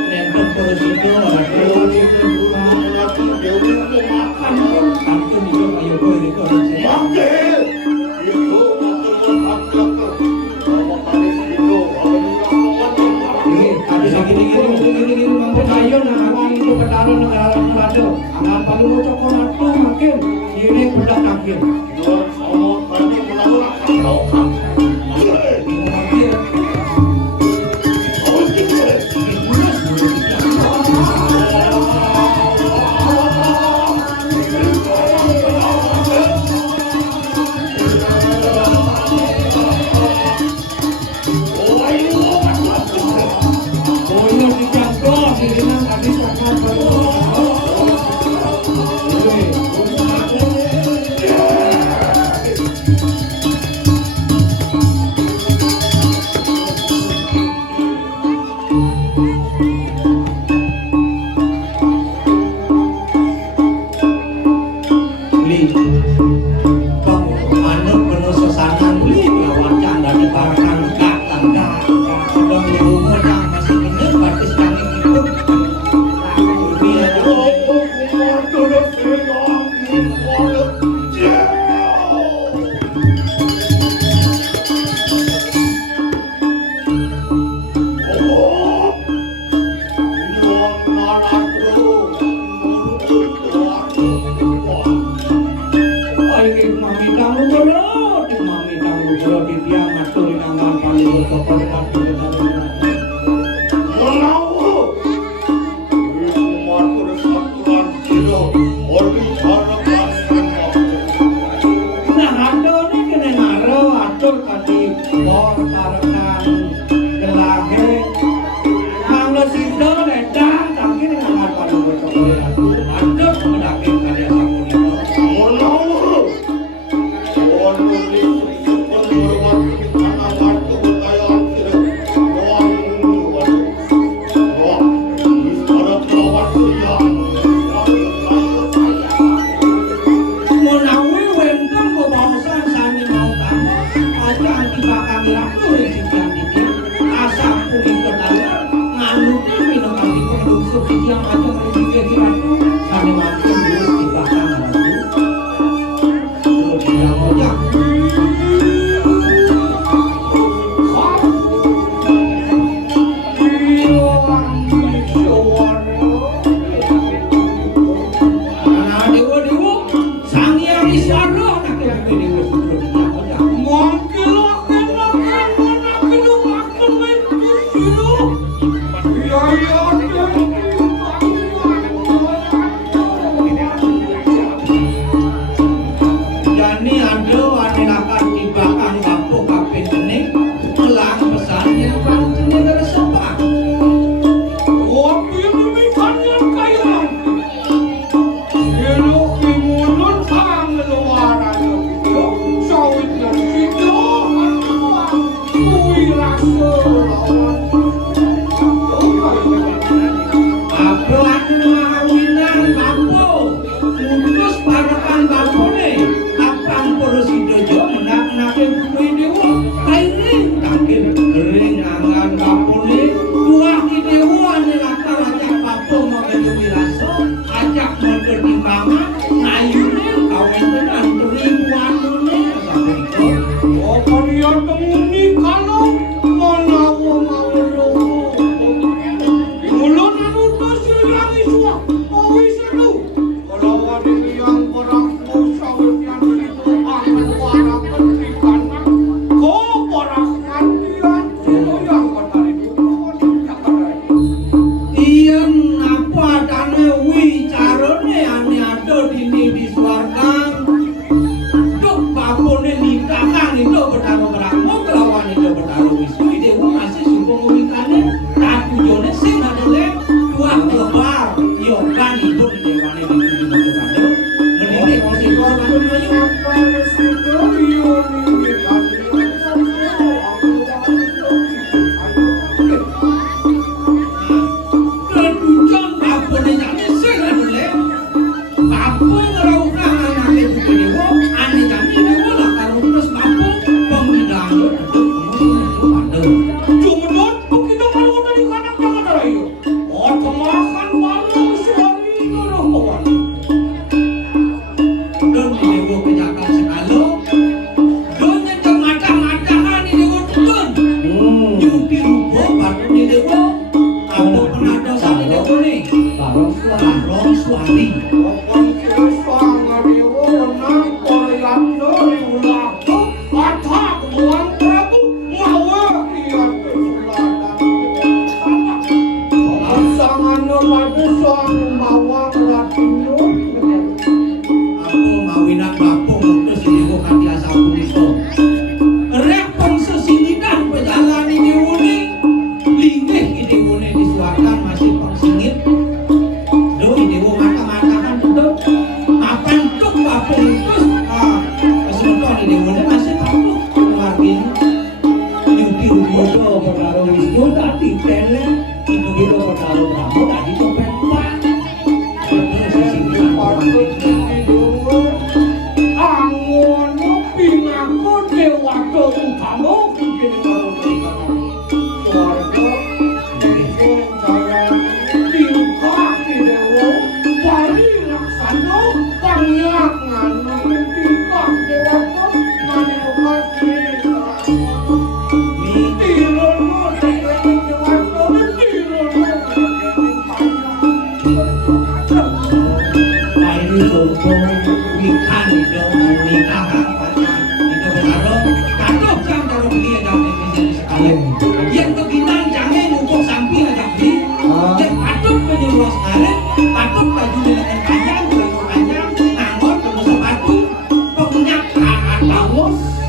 nenten terus itu Kalau kita berapa? Dia boleh makan. kampung itu kayu boy itu orang saya Makan. Itu makan makan. Kalau kali itu ini tadi segini mangke kayu nah itu Betara negara Narado akan palu coklat tuh makin ini bedak nakir sama tadi melawan kalau makir boyo dijago dirinan tadi coklat baru matur tadi bor karekan gelahe manglo sindo nedang tapi dengan apa nomor matur mendaki kade sapunito Terus parakan bapune, apang poro sidojo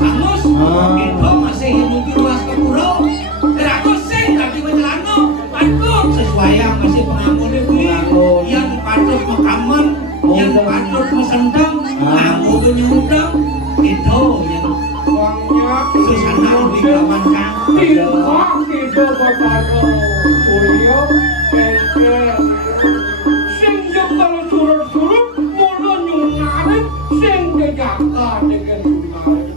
Angus, Ah. itu masih mungkin ruas ke pura. Terakhir sing tadi mencelano, patut sesuai yang masih pengamunnya beli. Pengamun. Yang patut makaman, yang patut mesendang, ngamu nyundang. Itu yang Uangnya susana di kawan kang. tidak itu Batara Suryo Keke sing kalau surut-surut mula nyunarin sing dijaga dengan sunarin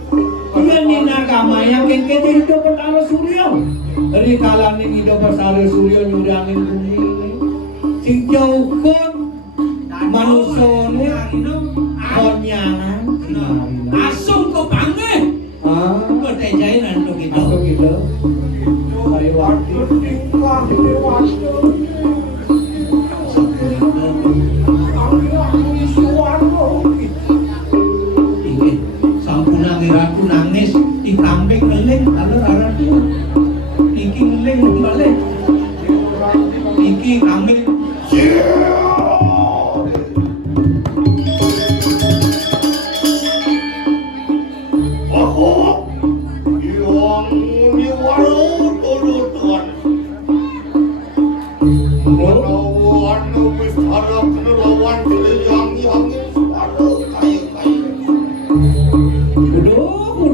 iya ni nagama yang Keke itu Batara Suryo dari kalan ini itu Batara Suryo nyurangin bumi sing jauh kot manusia konyangan Asung ke panggil. ah Ketejain anu gitu. Aku gitu. Saya waktu tingkah di waktu. Iki sampuna ngeratu nangis dikambing ngeling alur arah dia. Iki ngeling balik. Iki kambing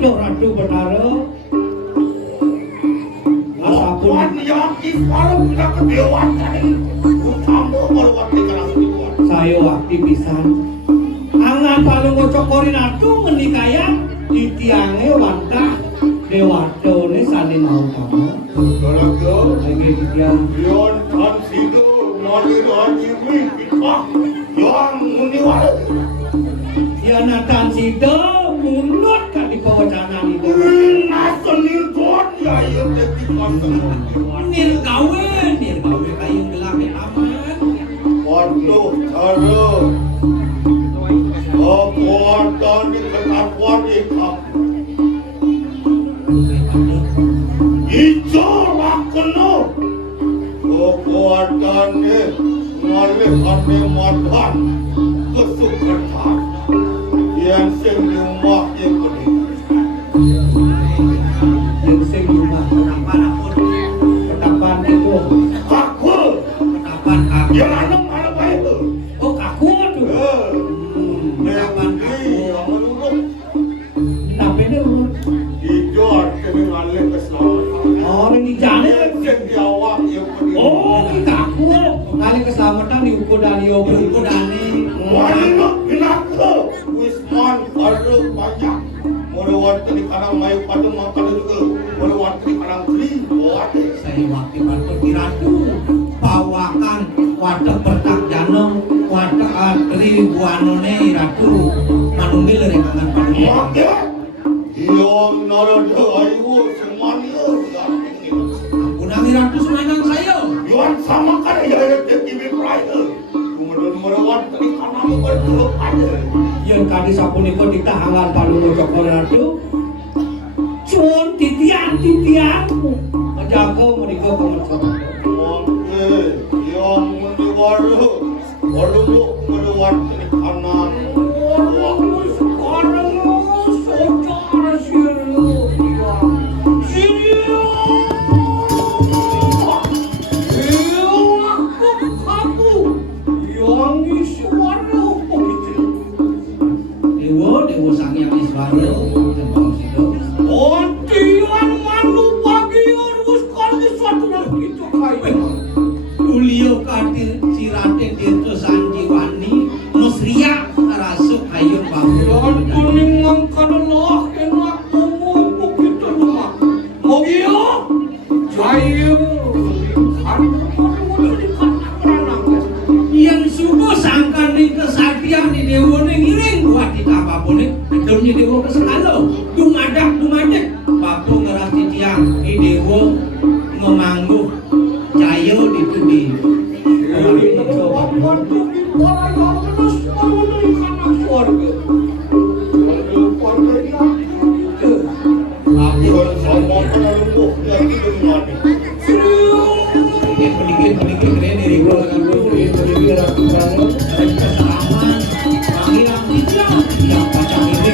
Udah ratu Batara. Asapun saya waktu pisan. Angan paling ngocokorin aku menikaya di tiangnya wantah dewato ne saling mau kamu. Lagi di tiang. Ya natan sida munut kan di pewacanan itu. nirgawe kayu gelap aman. Yang sing rumah yang gede. Yang sing rumah Kapan aku ketapan itu. Aku kapan aku. yang anak itu. Oh kaku tuh. Kapan aku. Tapi ini urut. Hijau kami ngalih keselamatan. Orang di jalan. Yang diawak yang gede. Oh kita aku. Kali keselamatan diukur dari obat. Kudane. Wanita binatku Wisman ada banyak. Mulai dari kanang mayu pada makan juga. Mulai dari kanang beli buat. Saya waktu patut diratu bawakan wadah bertak janong wadah ribuanone ratu manungil rengangan paduka. Oke. Yang narada ayu semuanya. Ampunangi ratu semanang saya. Yuan sama kan ya TV Pride. Kemudian merawat dari kanang berteluk ada. Yang kali sapunika ditahangan palu ngocokor ratu. Cuman titian. Menjaga mereka pengerjaan. Oke, yang mendiwaru, walau merawat dari kanang. Dewa sang yang iswara tembang sido. Ulio kadir sirate tirto sanjiwani musria rasuk hayun bangun. Yang subuh sangkan di kesatian di dewa ngiring buat kita apapun dunia dewa kesekalo dumadak bapu ngerasi tiang di dewa memangguh cayo ditudi Yuan sama kan lumpuh yang di dunia. sedikit keren dari gua dengan dulu dari kesalahan panggil yang tidak pacang ini.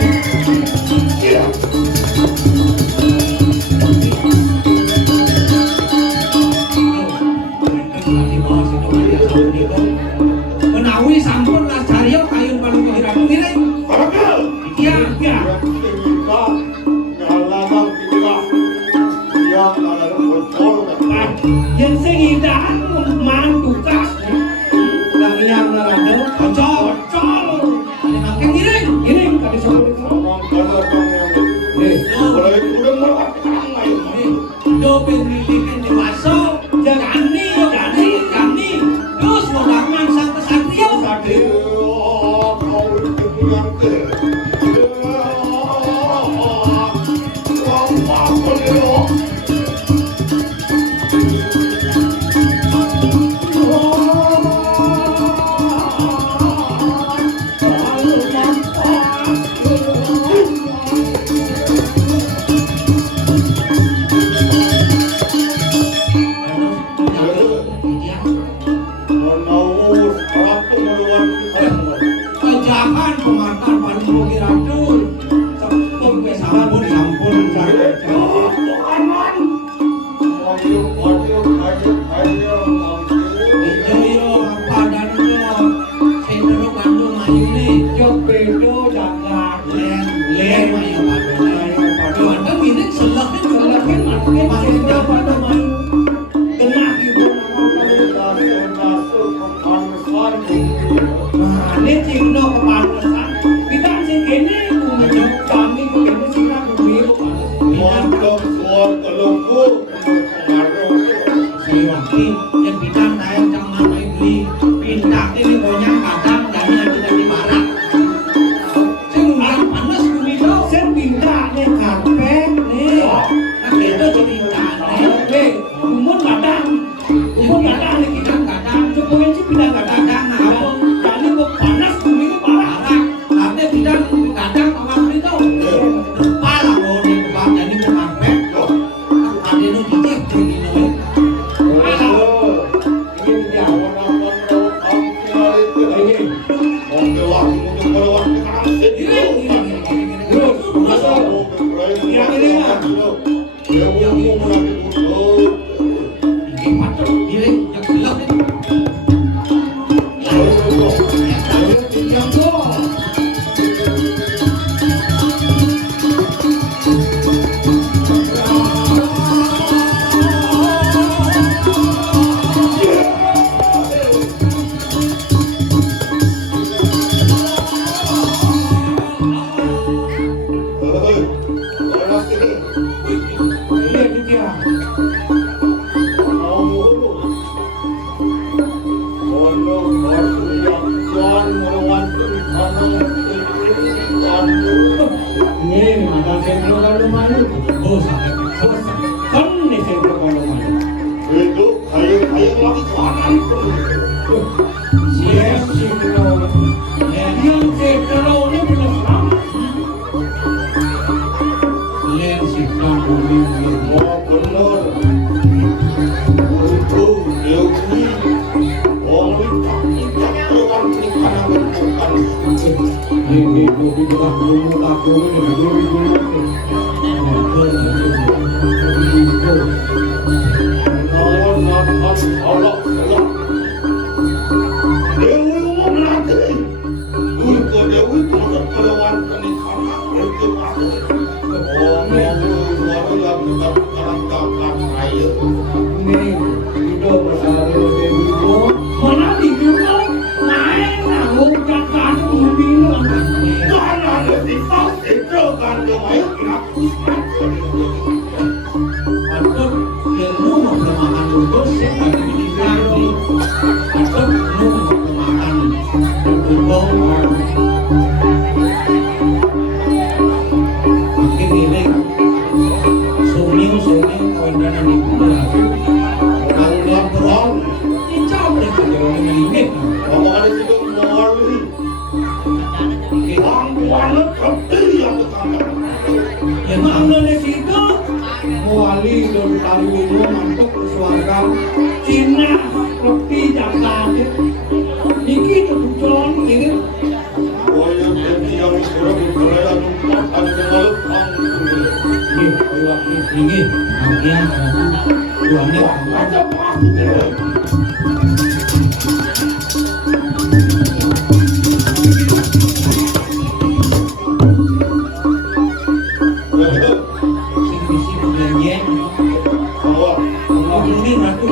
Yang sing indahan mandukas. Dari yang narado, ocol. Makin giring. Ini tadi soal itu. Orang kalau Nih, boleh udah melewati kanang mayu. Do pendidikan dewasa. Gani. Terus modalman sang kesatria. Jangan pemantan paling mau diracun. Sepung pesahan pun sampun. Joyo apa dan yo. Sendero Bandung ayu nih. Jopedo jangan. Len ayo Bandung. Bandung ini selaknya Selakin makin pada main. Kena ibu Ini cino kepanasan. Kita sih kene bumi kami kene sirah bumi. Siwaki yang bidang saya jangan main beli. Pindah ini banyak kadang dari yang tidak dimarah. Sehingga panas bumi itu. Sen pindah nih karpet nih. Nah itu ceritanya. Umur kadang nih kita kadang. Coba sih pindah kadang. Kadang-kadang Kali kok panas bumi itu parah. Karena bidang kadang orang itu kepala mau di kebab jadi berkarpet. Ada itu dicek begini. Ini dia. Ini patut giring yang gelap itu. Yang gol. Ini dia. Ini ada sentro kalau malu. Oh sampai Kan nih sentro kalau malu. Itu kayak lagi kanan. Siap sentro. Yang sentro ini belum sama. len sikap bumi. Oh benar. Itu dia ini. Oh tidak kanan bukan. Ini lebih berat dulu aku ini dulu. Ini hidup bersama ibu. Mana ibu naik nanggung kakak bilang. Atau ilmu mempermakan lulus yang ada di diri. Atau ilmu mempermakan lulus. Makin ini suming kawan-kawan di bulan. Kalau dia berong, hijau deh kalau dia melingkit. Emang Indonesia wali dan kali dulu mantuk suara Cina roti Jakarta ini kebetulan ini Ini bagian tuannya sing bisi perjanjian. Ini ratu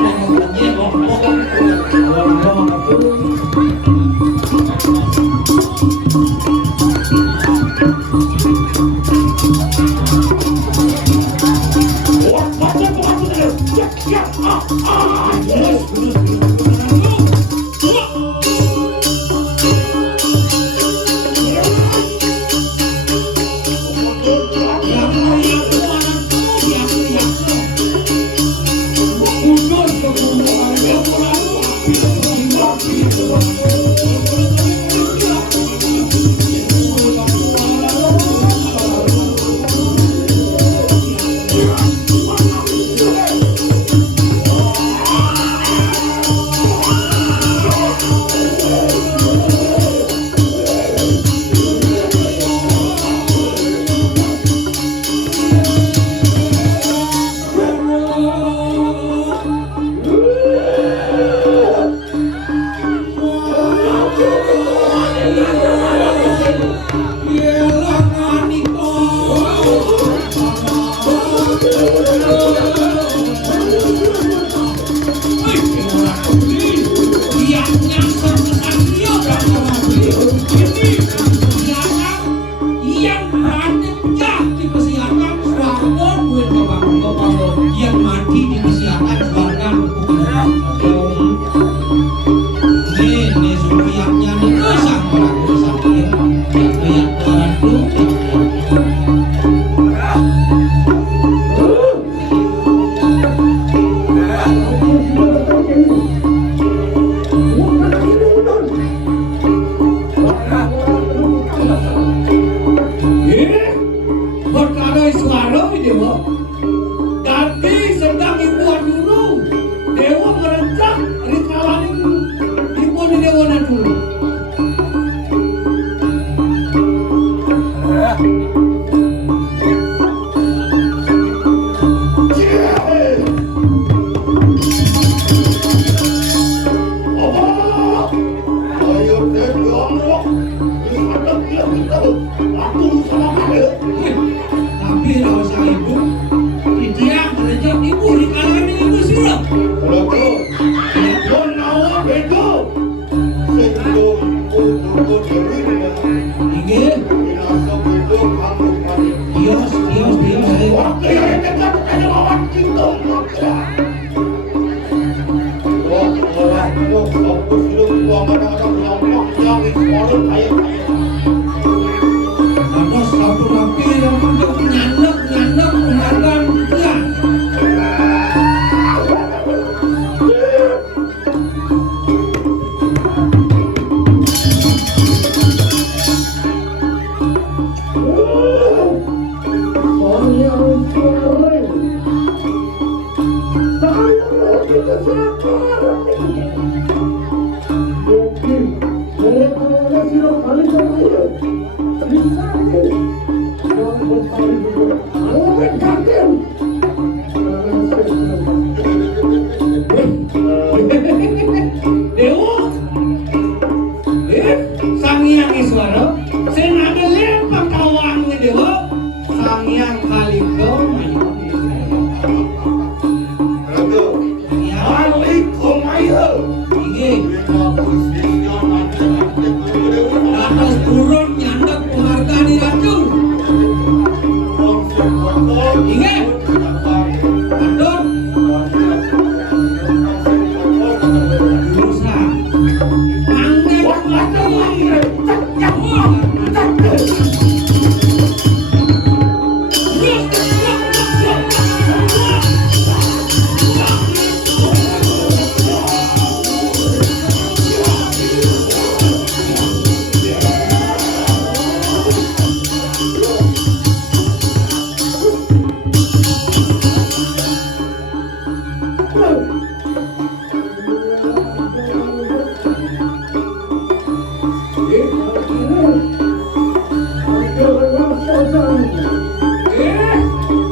dewa. Tapi sedang ibuan dulu. Dewa merencak rikawaning ibuan dewa dulu. Tapi kalau sang ibu, dia merencak ibu rikawaning ibu sudah. Ingin. Dios. Ada satu rapi yang nyandek menghargai dia. Dewa, Sang Hyang Iswara, senada lempang kawang dewa, Sang Hyang Kalika mayang Ingin. Atas burung nyandak penghargaan ratu. Ingat. Atur. Dosa. Angin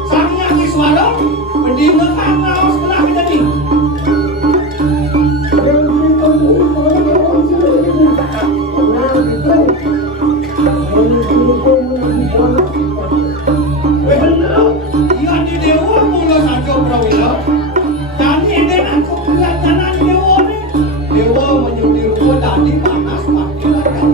Sang Hyang Iswara, pendina kang sebelah kita ni. Ia di dewa mula saja prawira. Dan ini aku pelajaran dewa ni. Dewa menyudi rupa tadi panas mati lagi.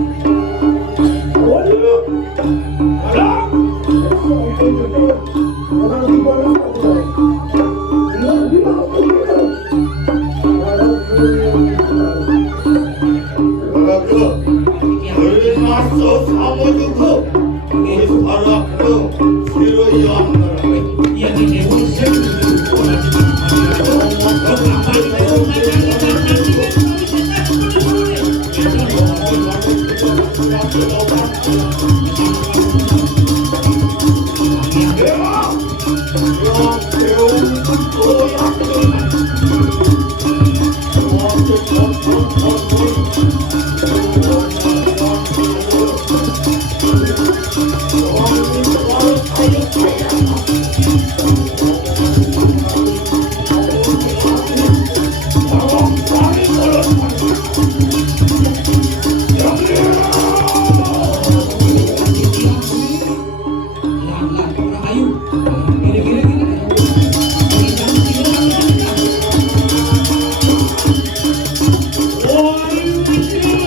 Ia di dewa Oh,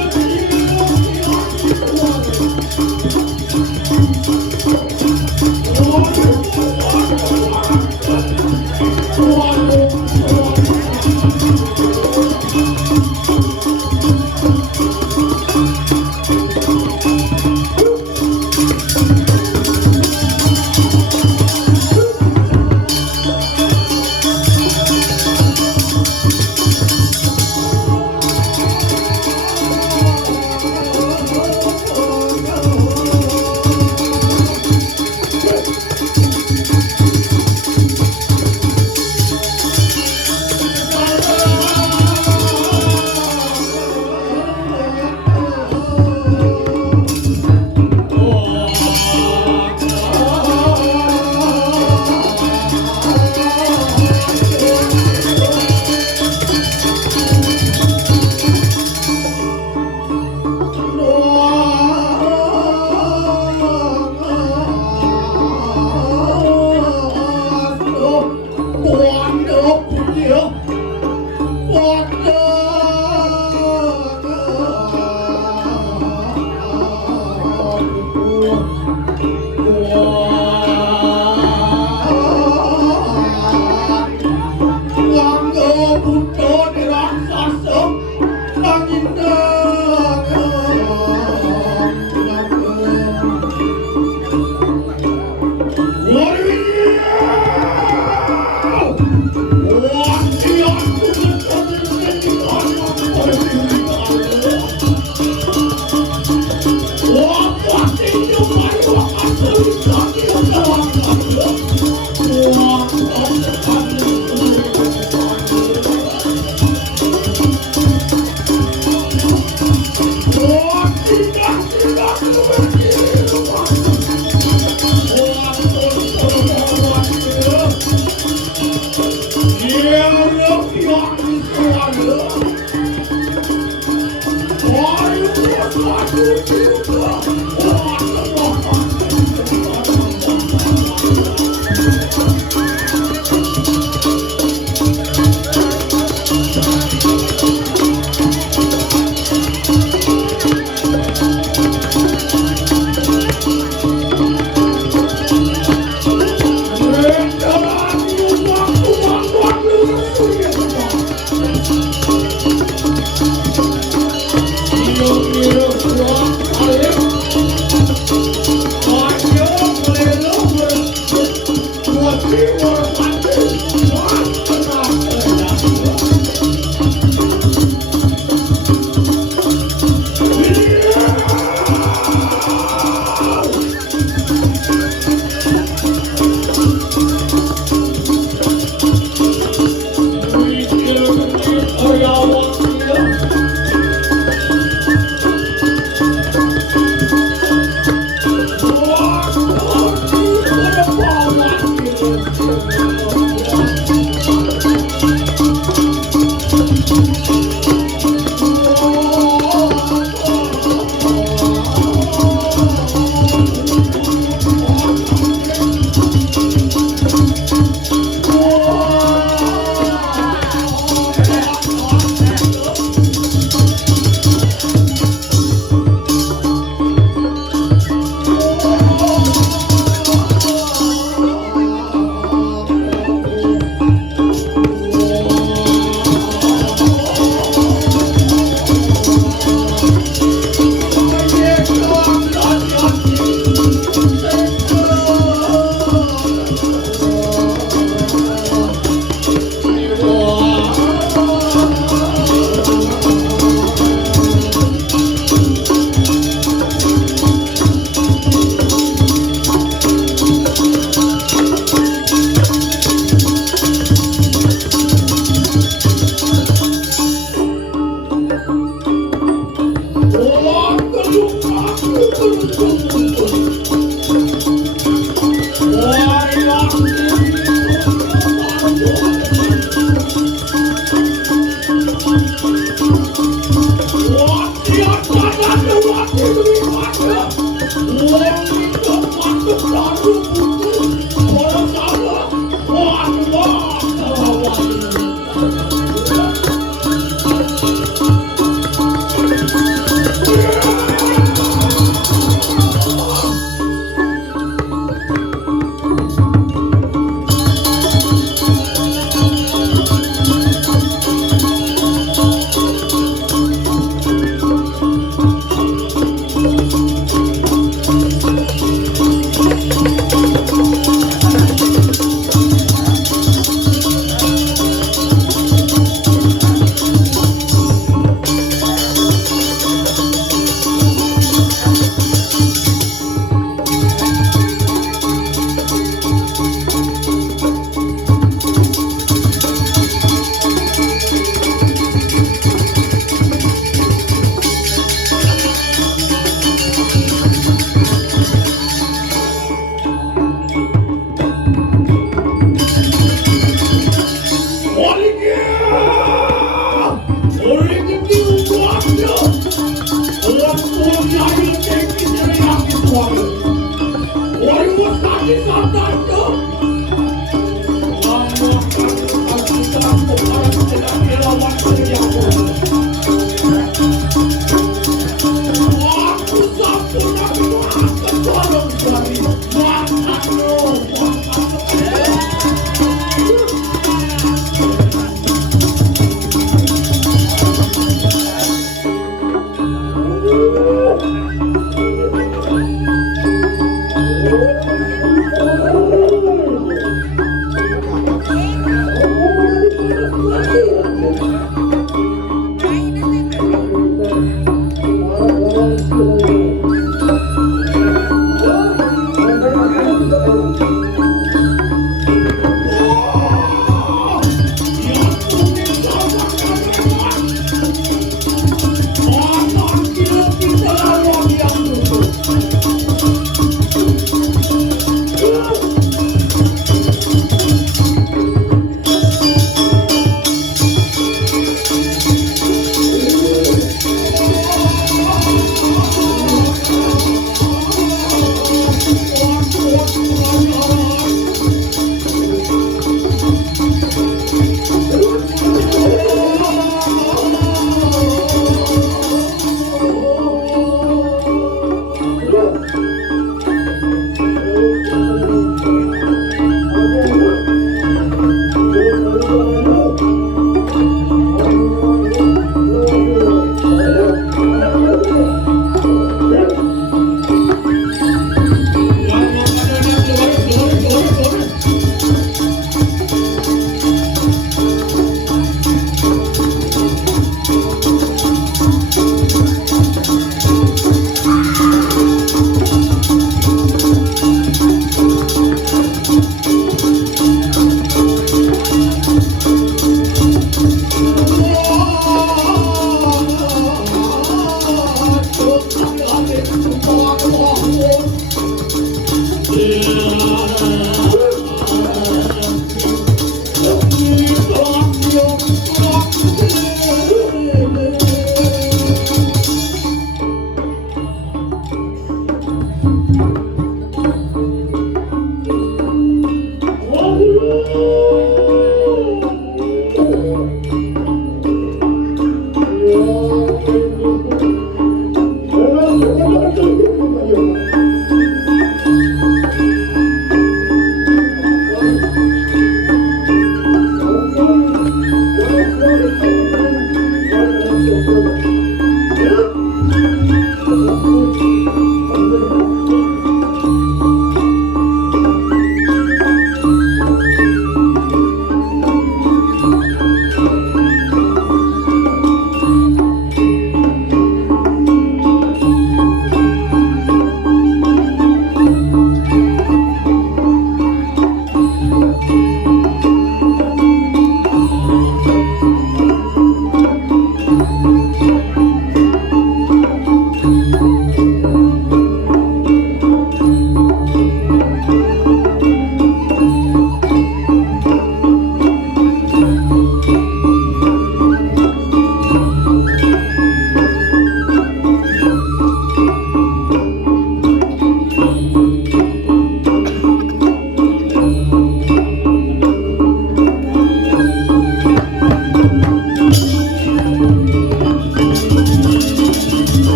Thank you.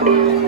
Thank